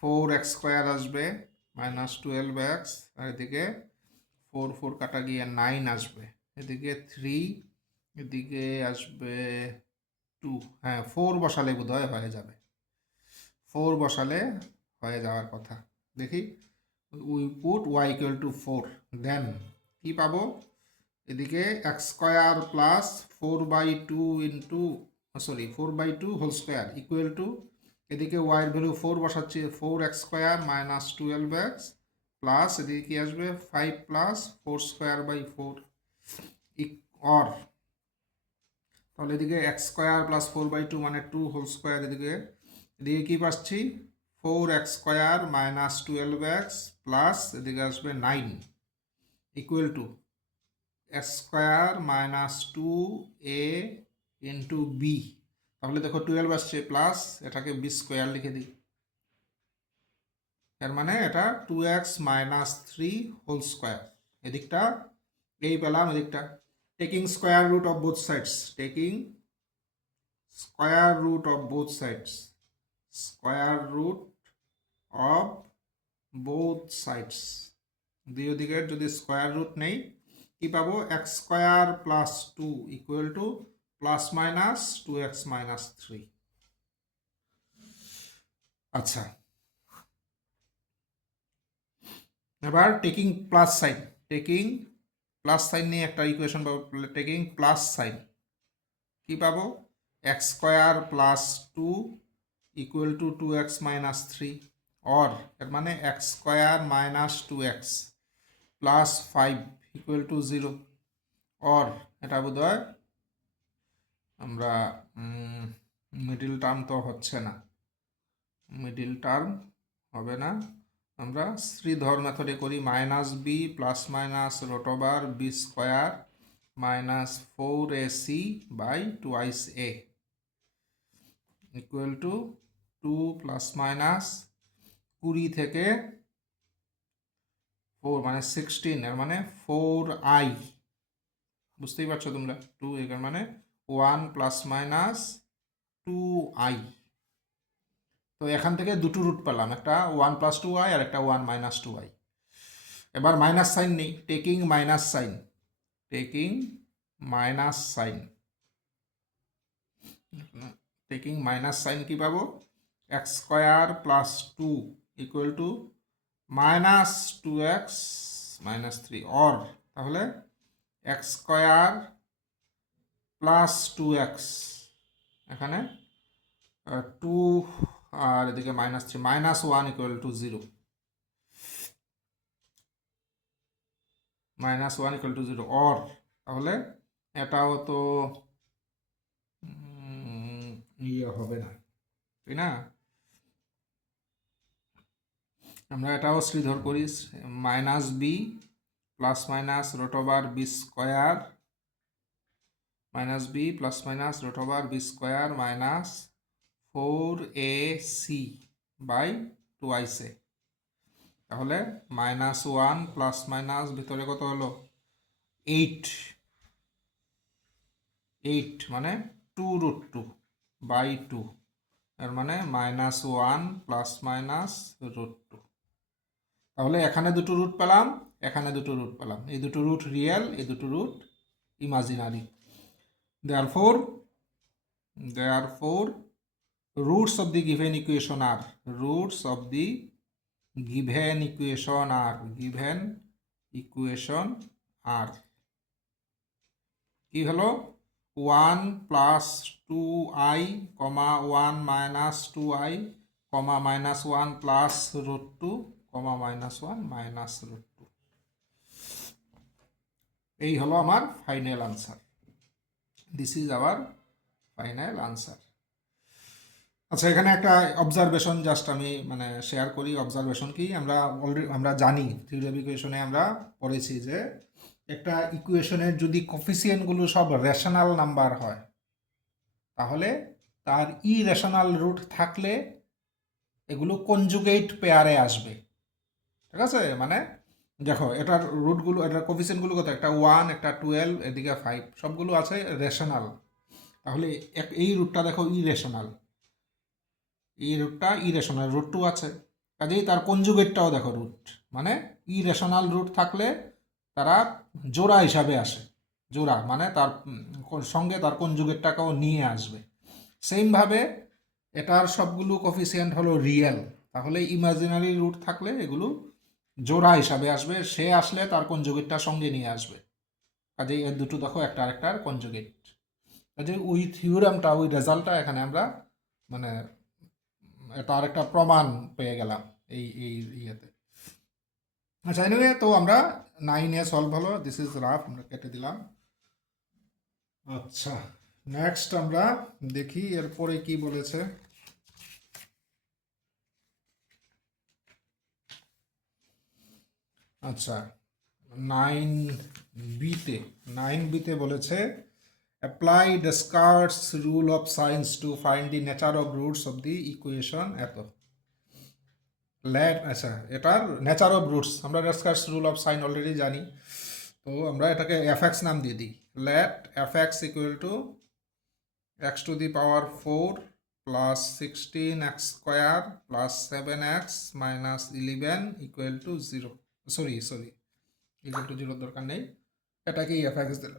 4x² আসবে -12x, আর এদিকে 4 কাটা গিয়ে 9 আসবে, এদিকে 3, এদিকে আসবে 2। হ্যাঁ, 4 বসালে বোধহয় হয়ে যাবে, 4 বসালে হয়ে যাওয়ার কথা। দেখি, we put y equal to 4, then কি পাবো, এদিকে x² plus 4/2 into 4/2 whole square equal to, এদিকে y এর ভ্যালু 4 বসাচ্ছি, 4x² -12x প্লাস এদিকে কি আসবে 5 প্লাস 4²/4 অর, তাহলে এদিকে x² প্লাস 4/2 মানে 2 হোল স্কোয়ার, এদিকে কি পাচ্ছি 4x² -12x প্লাস এদিকে আসবে 9 equal to x² -2a into B. তাহলে দেখো 12 আসছে প্লাস এটাকে b² লিখে দিই, এর মানে এটা 2x -3 হোল স্কোয়ার। এদিকটা এই পেলাম, এদিকটা taking square root of both sides, দুই দিকের যদি স্কোয়ার রুট নেই কি পাবো, x² plus 2 equal to plus minus 2x - 3। আচ্ছা, এবার টেকিং প্লাস সাইন নিয়ে একটা ইকুয়েশন পাবো। টেকিং প্লাস সাইন কি পাবো, x square plus 2 equal two 2x minus 3, or এর মানে x square minus 2x plus 5 equal to 0, or এটা বোধ হয় আমরা মিডিল টার্ম তো হচ্ছে না, মিডিল টার্ম হবে না, আমরা শ্রীধর মেথডে করি। Minus b plus minus root over b square minus 4ac by 2a equal to 2 plus minus 20 থেকে 4 মানে 16, এর মানে 4i, বুঝতেই পারছো তোমরা, 2 এর মানে 1 প্লাস মাইনাস 2i। তো এখান থেকে দুটো রুট পেলাম, একটা 1 প্লাস 2i আর একটা 1 মাইনাস 2i। এবার মাইনাস সাইন নেই, টেকিং মাইনাস সাইন কি পাবো, x square plus 2 equal two minus 2x minus 3, or তাহলে এক্স স্কোয়ার প্লাস 2x, এখানে 2 আর এদিকে minus 3, minus 1 equal to 0, or তাহলে এটাও তো ইয়ে হবে না, তাই না? আমরা এটাও শ্রীধর করি, minus b plus minus root over b square minus b plus minus root over b square minus 4ac by 2ic, তাহলে মাইনাস 1 প্লাস মাইনাস ভিতরে কত হলো 8 মানে 2 রুট 2 বাই 2, এর মানে মাইনাস 1 প্লাস মাইনাস রুট 2। তাহলে এখানে দুটো রুট পেলাম, এখানে দুটো রুট পেলাম, এই দুটো রুট রিয়েল, এই দুটো root imaginary. therefore roots of the given equation are কি হলো 1 plus 2i, 1 minus 2i, minus 1 plus root 2, minus 1 minus root 2। এই হলো আমার final answer, this is our final answer. আচ্ছা, এখানে একটা অবজারভেশন জাস্ট আমি মানে শেয়ার করি। অবজারভেশন কি, আমরা জানি থিওরি ইকুয়েশনে আমরা পড়েছি যে একটা ইকুয়েশনের যদি কোফিসিয়েন্টগুলো সব রেশনাল নাম্বার হয় তাহলে তার ইরেশনাল রুট থাকলে এগুলো কনজুগেট পেয়ারে আসবে, ঠিক আছে? মানে দেখো এটার রুটগুলো, এটার কোফিসিয়েন্টগুলো কত, একটা 1, একটা 12, এদিকে 5, সবগুলো আছে রেশনাল। তাহলে এই রুটটা দেখো ইরেশনাল, এই রুটটা ইরেশনাল, রুট 2 আছে, কাজেই তার কনজুগেটটাও দেখো রুট, মানে ইরেশনাল রুট থাকলে তারা জোড়া হিসাবে আসে, জোড়া মানে তার সঙ্গে তার কনজুগেটটাকেও নিয়ে আসবে। সেমভাবে এটার সবগুলো কোফিসিয়েন্ট হলো রিয়েল, তাহলে ইমাজিনারি রুট থাকলে এগুলো জোড়া হিসাবে আসবে, সে আসলে তার কনজুগেটটা সঙ্গে নিয়ে আসবে, কাজেই এর দুটো দেখো একটা আরেকটার কনজুগেট। কাজেই ওই থিওরামটা, ওই রেজাল্টটা এখানে আমরা মানে এটা আরেকটা প্রমাণ পেয়ে গেলাম এই এই ইয়েতে। আচ্ছা, এনিওয়ে তো আমরা 9A সলভ হলো, দিস ইজ রাফ, আমরা কেটে দিলাম। আচ্ছা, নেক্সট আমরা দেখি এরপরে কি বলেছে। আচ্ছা, 9B-তে বলেছে apply Descartes rule of signs to find the nature of roots of the equation এত। আচ্ছা, এটার নেচার অফ রুটস আমরা Descartes rule of sign already জানি, তো আমরা এটাকে fx নাম দিয়ে দিই। Let fx equal to x to the power 4 plus 16x square plus 7x minus 11 equal to 0, sorry equal to 0 দরকার নেই, এটাকেই fx দিল।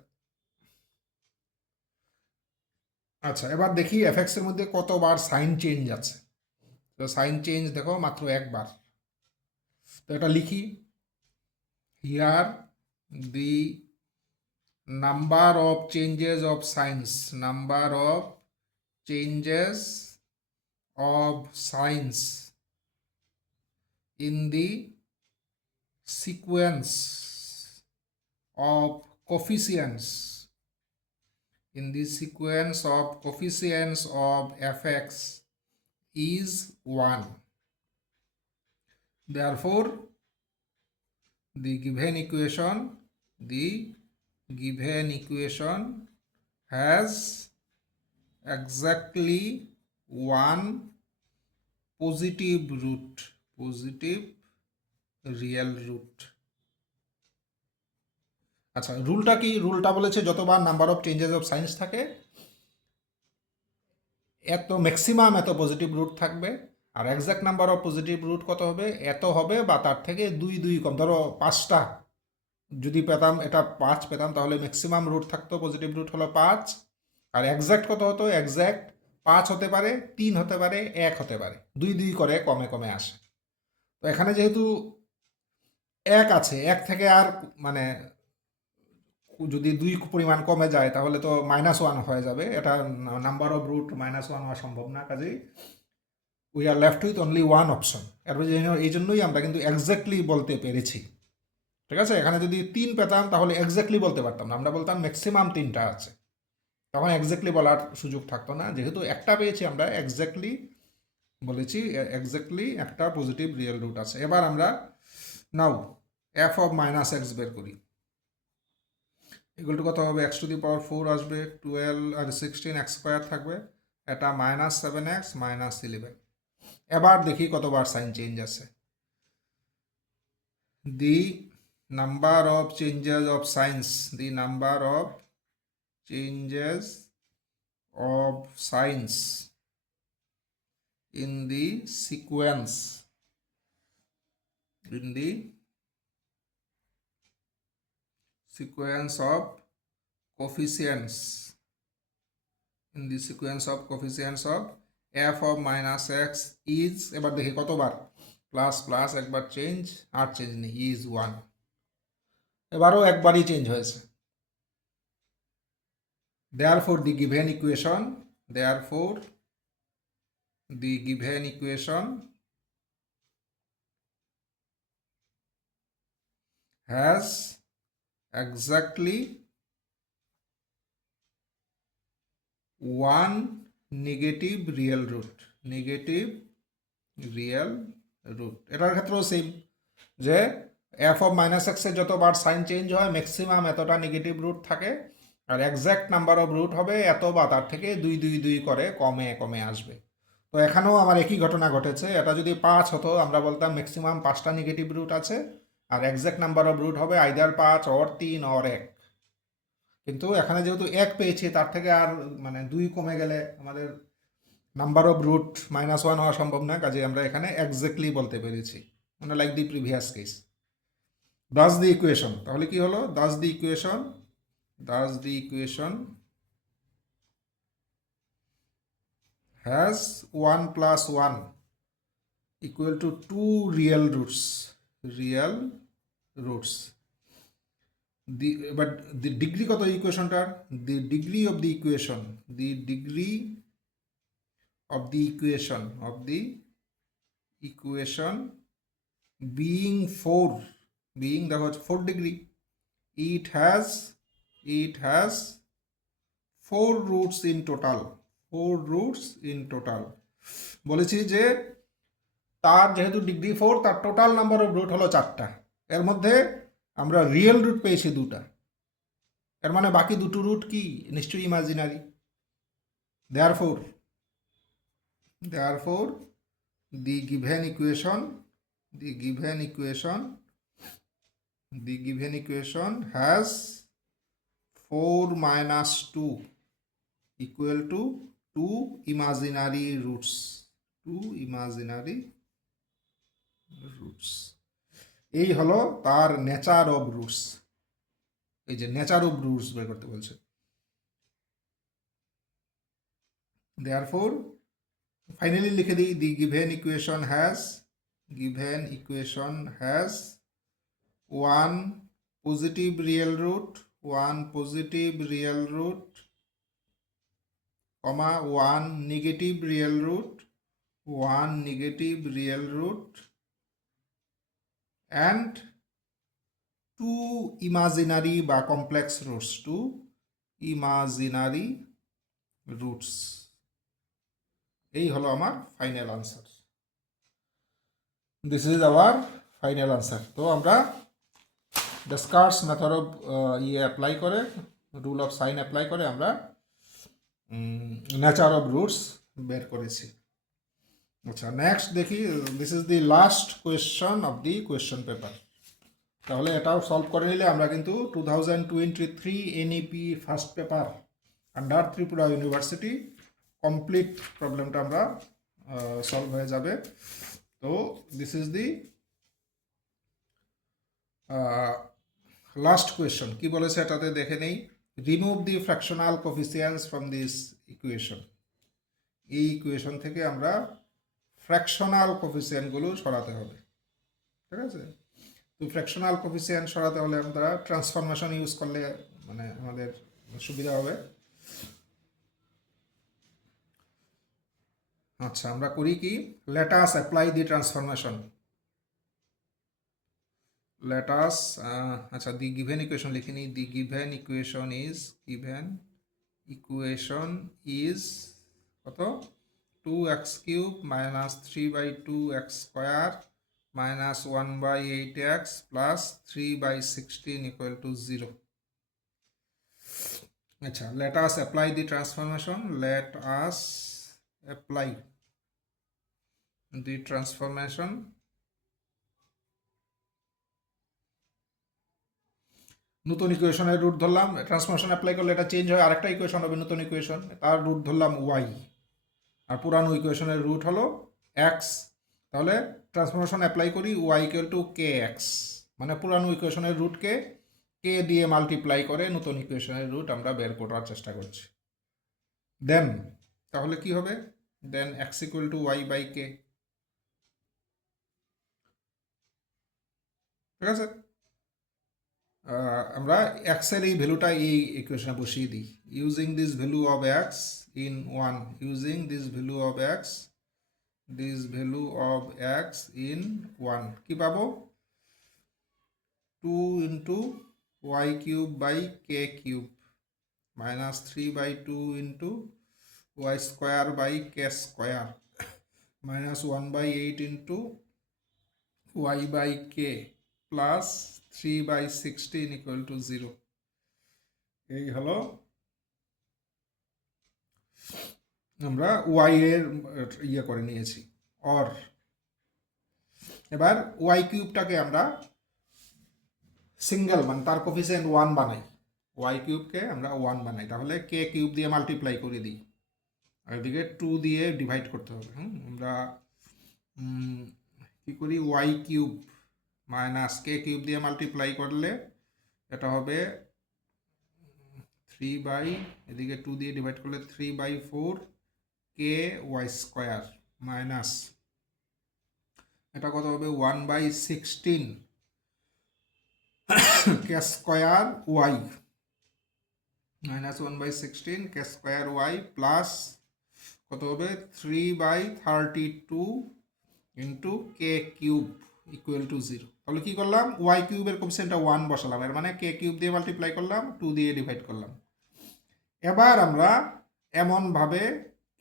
আচ্ছা, এবার দেখি fx এর মধ্যে কতবার সাইন চেঞ্জ আছে। তো সাইন চেঞ্জ দেখো মাত্র একবার, তো এটা লিখি। here the number of changes of signs in the sequence of coefficients of fx is 1. Therefore the given equation has exactly one positive real root. আচ্ছা, রুলটা কি? রুলটা বলেছে যতবার number of changes of signs থাকে এত ম্যাক্সিমাম এত positive root থাকবে, আর exact number of positive root কত হবে? এত হবে বা তার থেকে দুই কম। ধরো 5টা যদি পেতাম, এটা 5 পেতাম, তাহলে ম্যাক্সিমাম রুট থাকতো, পজিটিভ রুট হলো 5। আর এক্স্যাক্ট কত হতো? এক্স্যাক্ট 5 হতে পারে, 3 হতে পারে, 1 হতে পারে, দুই করে কমে কমে আসে। তো এখানে যেহেতু 1 আছে, 1 থেকে আর মানে যদি 2 পরিমাণ কমে যায় তাহলে তো -1 হয়ে যাবে। এটা নাম্বার অফ রুট -1 হওয়া সম্ভব না, কাজেই we are left with only one option. এই জন্যই আমরা কিন্তু এক্স্যাক্টলি বলতে পেরেছি। ঠিক আছে, এখানে যদি 3 পেতাম তাহলে এক্স্যাক্টলি বলতে পারতাম না, আমরা বলতাম ম্যাক্সিমাম 3টা আছে, তখন এক্স্যাক্টলি বলার সুযোগ থাকতো না। যেহেতু একটা পেয়েছি আমরা এক্স্যাক্টলি বলেছি, এক্স্যাক্টলি একটা পজিটিভ রিয়েল রুট আছে। এবার আমরা নাও এফ অফ -x বের করি। ইকুয়াল টু কত হবে? x⁴ আসবে, 12 আর 16 x² থাকবে, এটা -7x -11। এবার দেখি কতবার সাইন চেঞ্জ আছে। The number of changes of science in the sequence of coefficients of f of -x is, এবার দেখি কতবার, প্লাস একবার চেঞ্জ, আর চেঞ্জ নেই, ইজ 1। এবারও একবারই চেঞ্জ হয়েছে। therefore the given equation has exactly one negative real root। এটার ক্ষেত্রেও সেম, যে এফ অফ -x এর যতবার সাইন চেঞ্জ হয় ম্যাক্সিমাম এতটা নেগেটিভ রুট থাকে, আর এক্স্যাক্ট নাম্বার অফ রুট হবে এত বা তার থেকে দুই করে কমে কমে আসবে। তো এখানেও আমার একই ঘটনা ঘটেছে। এটা যদি 5 হতো আমরা বলতাম ম্যাক্সিমাম 5টা নেগেটিভ রুট আছে, আর এক্স্যাক্ট নাম্বার অফ রুট হবে আইদার 5 অর 3 অর 1। কিন্তু এখানে যেহেতু 1 পেয়েছি, তার থেকে আর মানে 2 কমে গেলে আমাদের নাম্বার অফ রুট -1 হওয়া সম্ভব না, কাজে আমরা এখানে এক্স্যাক্টলি বলতে পেরেছি, মানে like the previous case. Das the equation, তাহলে কি হলো? দাস দি equation has 1 + 1 equal to 2 real roots but the degree কত ইকুয়েশনটার? the degree of the equation being 4, দেখো 4 degree, it has 4 roots in total। বলেছি যে তার যেহেতু ডিগ্রি 4, তার টোটাল নাম্বার অফ রুট হলো 4টা, এর মধ্যে আমরা রিয়েল রুট পেয়েছি 2টা, এর মানে বাকি 2টো রুট কি? নিশ্চয়ই imaginary. therefore the given equation has 4 - 2 equal to 2 imaginary roots। এই হলো তার নেচার অফ রুটস। এই যে নেচার অফ রুটস বের করতে বলছে। therefore ফাইনালি লিখে দিই, দি given equation has one positive real root, one positive real root, comma one negative real root, one negative real root, and two imaginary বা complex roots, two imaginary roots. এই হলো আমার final answer. This is our final answer. তো আমরা ডেসকার্টস method of apply করে, rule of sign apply করে আমরা nature of roots বের করেছি। আচ্ছা, নেক্সট দেখি, this is the last question of the question paper. তাহলে এটাও সলভ করে নিলে আমরা কিন্তু 2023 NEP first paper under Tripura university complete প্রবলেমটা আমরা সলভ হয়ে যাবে। তো this is the last question. কি বলেছে এটাতে দেখে নেই। Remove the fractional coefficients from this equation. এই ইকুয়েশন থেকে আমরা ফ্র্যাকশনাল কোফিসিয়েন্টগুলো সরাতে হবে, ঠিক আছে। তো ফ্র্যাকশনাল কোফিসিয়েন্ট সরাতে হলে আমরা ট্রান্সফরমেশন ইউজ করলে মানে আমাদের সুবিধা হবে। আচ্ছা, আমরা করি কি, লেট আস অ্যাপ্লাই দি ট্রান্সফরমেশন। লেট আস, আচ্ছা, দি গিভেন ইকুয়েশন লিখে নিই। দি গিভেন ইকুয়েশন ইজ কত, 2x cube minus 3/2x² minus 1/8x plus 3/16 equal to 0. আচ্ছা, let us apply the transformation. Let us apply the transformation. নতুন ইকুয়েশনের root ধরলাম, transformation apply করলে এটা চেঞ্জ হয়, আরেকটা ইকুয়েশন হবে নতুন ইকুয়েশন, তার রুট ধরলাম y, আর পুরানো ইকুয়েশনের রুট হলো x। তাহলে ট্রান্সফরমেশন অ্যাপ্লাই করি y ইকুয়াল টু kx, মানে পুরানো ইকুয়েশনের রুটকে কে দিয়ে মাল্টিপ্লাই করে নতুন ইকুয়েশনের রুট আমরা বের করার চেষ্টা করছি। দেন তাহলে কি হবে, দেন x ইকুয়াল টু y/k, ঠিক আছে। আমরা x এর এই ভ্যালুটা এই ইকুয়েশনে বসিয়ে দিই। Using this value of x in 1, using this value of x, this value of x in 1, কি পাবো, 2 into y cube by k cube minus 3/2 into y square by k square minus 1/8 into y by k plus 3/16 equal to 0। এই হলো আমরা y এর ইয়ে করে নিয়েছি। Or এবার y কিউবটাকে আমরা সিঙ্গেল, মানে তার কোফিসিয়েন্ট 1 বানাই, y কিউবকে আমরা 1 বানাই, তাহলে k কিউব দিয়ে মাল্টিপ্লাই করে দিই, আর এদিকে 2 দিয়ে ডিভাইড করতে হবে। আমরা কি করি, y cube minus k cube দিয়ে মাল্টিপ্লাই করলে এটা হবে 3 এদিকে 2 দিয়ে ডিভাইড করলে 3/4 ky² মাইনাস এটা কত হবে 1/16 k² y minus 1/16 k² y plus কত হবে 3/32 into k cube equal to 0। তাহলে কি করলাম, y কিউবের কোফিসিয়েন্টটা 1 বসালাম, এর মানে k কিউব দিয়ে মাল্টিপ্লাই করলাম, 2 দিয়ে ডিভাইড করলাম। এবার আমরা এমনভাবে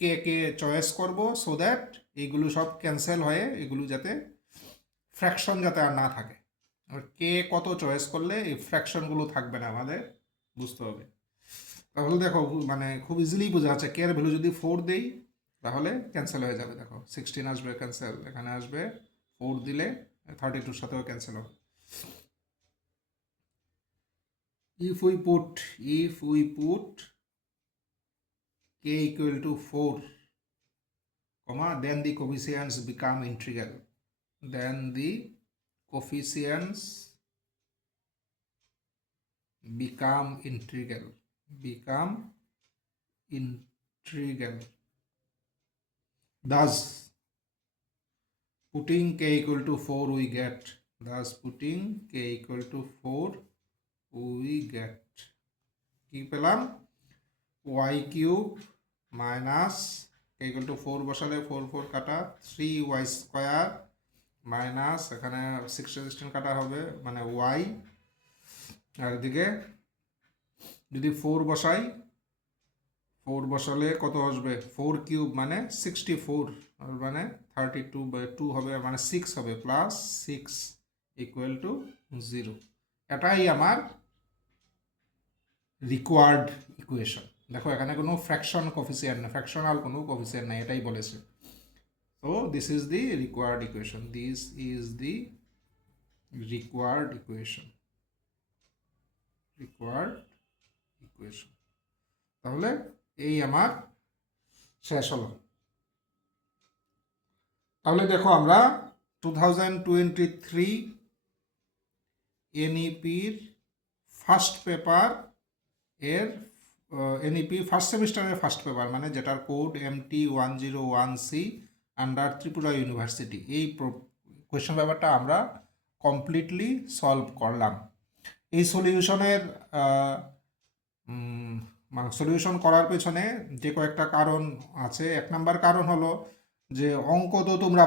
কে কে চয়েস করব সো দ্যাট এইগুলো সব ক্যান্সেল হয়ে এগুলো যাতে ফ্র্যাকশন যাতে আর না থাকে। আর কে কত চয়েস করলে এই ফ্র্যাকশনগুলো থাকবে না আমাদের বুঝতে হবে। তাহলে দেখো মানে খুব ইজিলি বোঝা যাচ্ছে, কে এর ভ্যালু যদি 4 দেই তাহলে ক্যান্সেল হয়ে যাবে, দেখো 16 আসবে ক্যান্সেল, এখানে আসবে 4 দিলে 32 সাথেও ক্যান্সেল হবে। if we put k equal to 4, then the coefficients become integral, then the coefficients become integral. Thus putting k equal to 4 we get thus putting k equal to 4 we get কি পেলাম y cube minus k equal to 4 বসালে 4 4 কাটা 3y square minus এখানে 6 resistant কাটা হবে মানে y আর এদিকে যদি 4 বসাই 4 বসালে কত আসবে 4 কিউব মানে 64 মানে 32/2 হবে মানে 6 হবে প্লাস 6 ইকুয়াল টু 0 এটাই আমার রিকোয়ার্ড ইকুয়েশন দেখো এখানে কোনো ফ্র্যাকশন কোফিসিয়েন্ট না ফ্র্যাকশনাল কোনো কোফিসিয়েন্ট নাই এটাই বলেছে তো this is the required equation this is the required equation তাহলে এই আমার শেষ হলো তাহলে দেখো আমরা 2023 NEPর ফার্স্ট পেপার এর NEP ফার্স্ট সেমিস্টারের ফার্স্ট পেপার মানে যেটার code MT101C under Tripura university এই কোয়েশ্চন পেপারটা আমরা কমপ্লিটলি সলভ করলাম এই সলিউশনের সলিউশন করার পেছনে যে কয়েকটা কারণ আছে এক নাম্বার কারণ হলো যে অঙ্ক তো তোমরা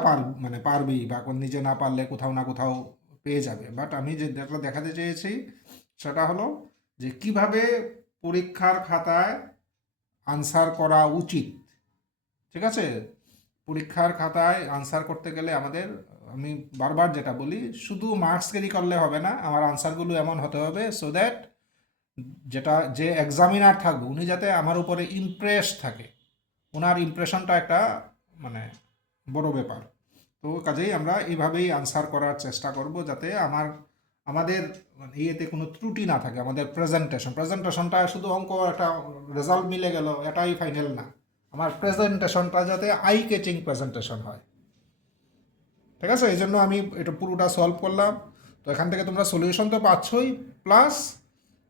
পারবেই বা নিজে না পারলে কোথাও না কোথাও পেয়ে যাবে বাট আমি যেটা দেখাতে চেয়েছি সেটা হলো যে কিভাবে পরীক্ষার খাতায় আনসার করা উচিত ঠিক আছে পরীক্ষার খাতায় আনসার করতে গেলে আমাদের আমি বারবার যেটা বলি শুধু মার্কস ক্যারি করলে হবে না আমার আনসারগুলো এমন হতে হবে সো দ্যাট যেটা যে এক্সামিনার থাকবে উনি যাতে আমার উপরে ইমপ্রেস থাকে ওনার ইমপ্রেশনটা একটা মানে বড় ব্যাপার তো কাজেই আমরা এইভাবেই আনসার করার চেষ্টা করব যাতে আমাদের ইয়েতে কোনো ত্রুটি না থাকে আমাদের প্রেজেন্টেশনটা শুধু অঙ্ক একটা রেজাল্ট মিলে গেল এটাই ফাইনাল না আমার প্রেজেন্টেশনটা যাতে আই ক্যাচিং প্রেজেন্টেশন হয় ঠিক আছে এই জন্য আমি এটা পুরোটা সলভ করলাম তো এখান থেকে তোমরা সলিউশন তো পাচ্ছই প্লাস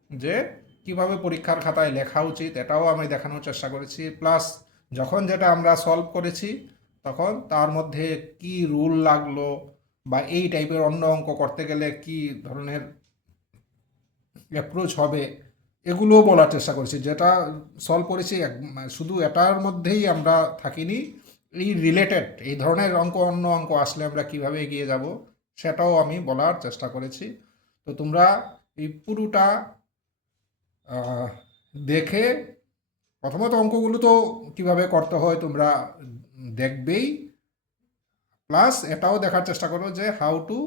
যে কিভাবে পরীক্ষার খাতায় লেখা উচিত এটাও আমি দেখানোর চেষ্টা করেছি প্লাস যখন যেটা আমরা সলভ করেছি তখন তার মধ্যে কি রুল লাগলো বা এই টাইপের অন্য অঙ্ক করতে গেলে কি ধরনের অ্যাপ্রোচ হবে এগুলোও বলার চেষ্টা করেছি যেটা সলভ করেছি শুধু এটার মধ্যেই আমরা থাকিনি এই রিলেটেড এই ধরনের অন্য অঙ্ক আসলে আমরা কিভাবে এগিয়ে যাব সেটাও আমি বলার চেষ্টা করেছি তো তোমরা এই পুরোটা দেখে প্রথমত অঙ্কগুলো তো কিভাবে করতে হয় তোমরা দেখবেই প্লাস এটাও দেখার চেষ্টা করো যে how to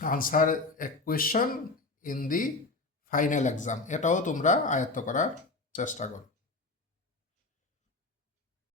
answer a question in the final exam এটাও তোমরা আয়ত্ত করার চেষ্টা করো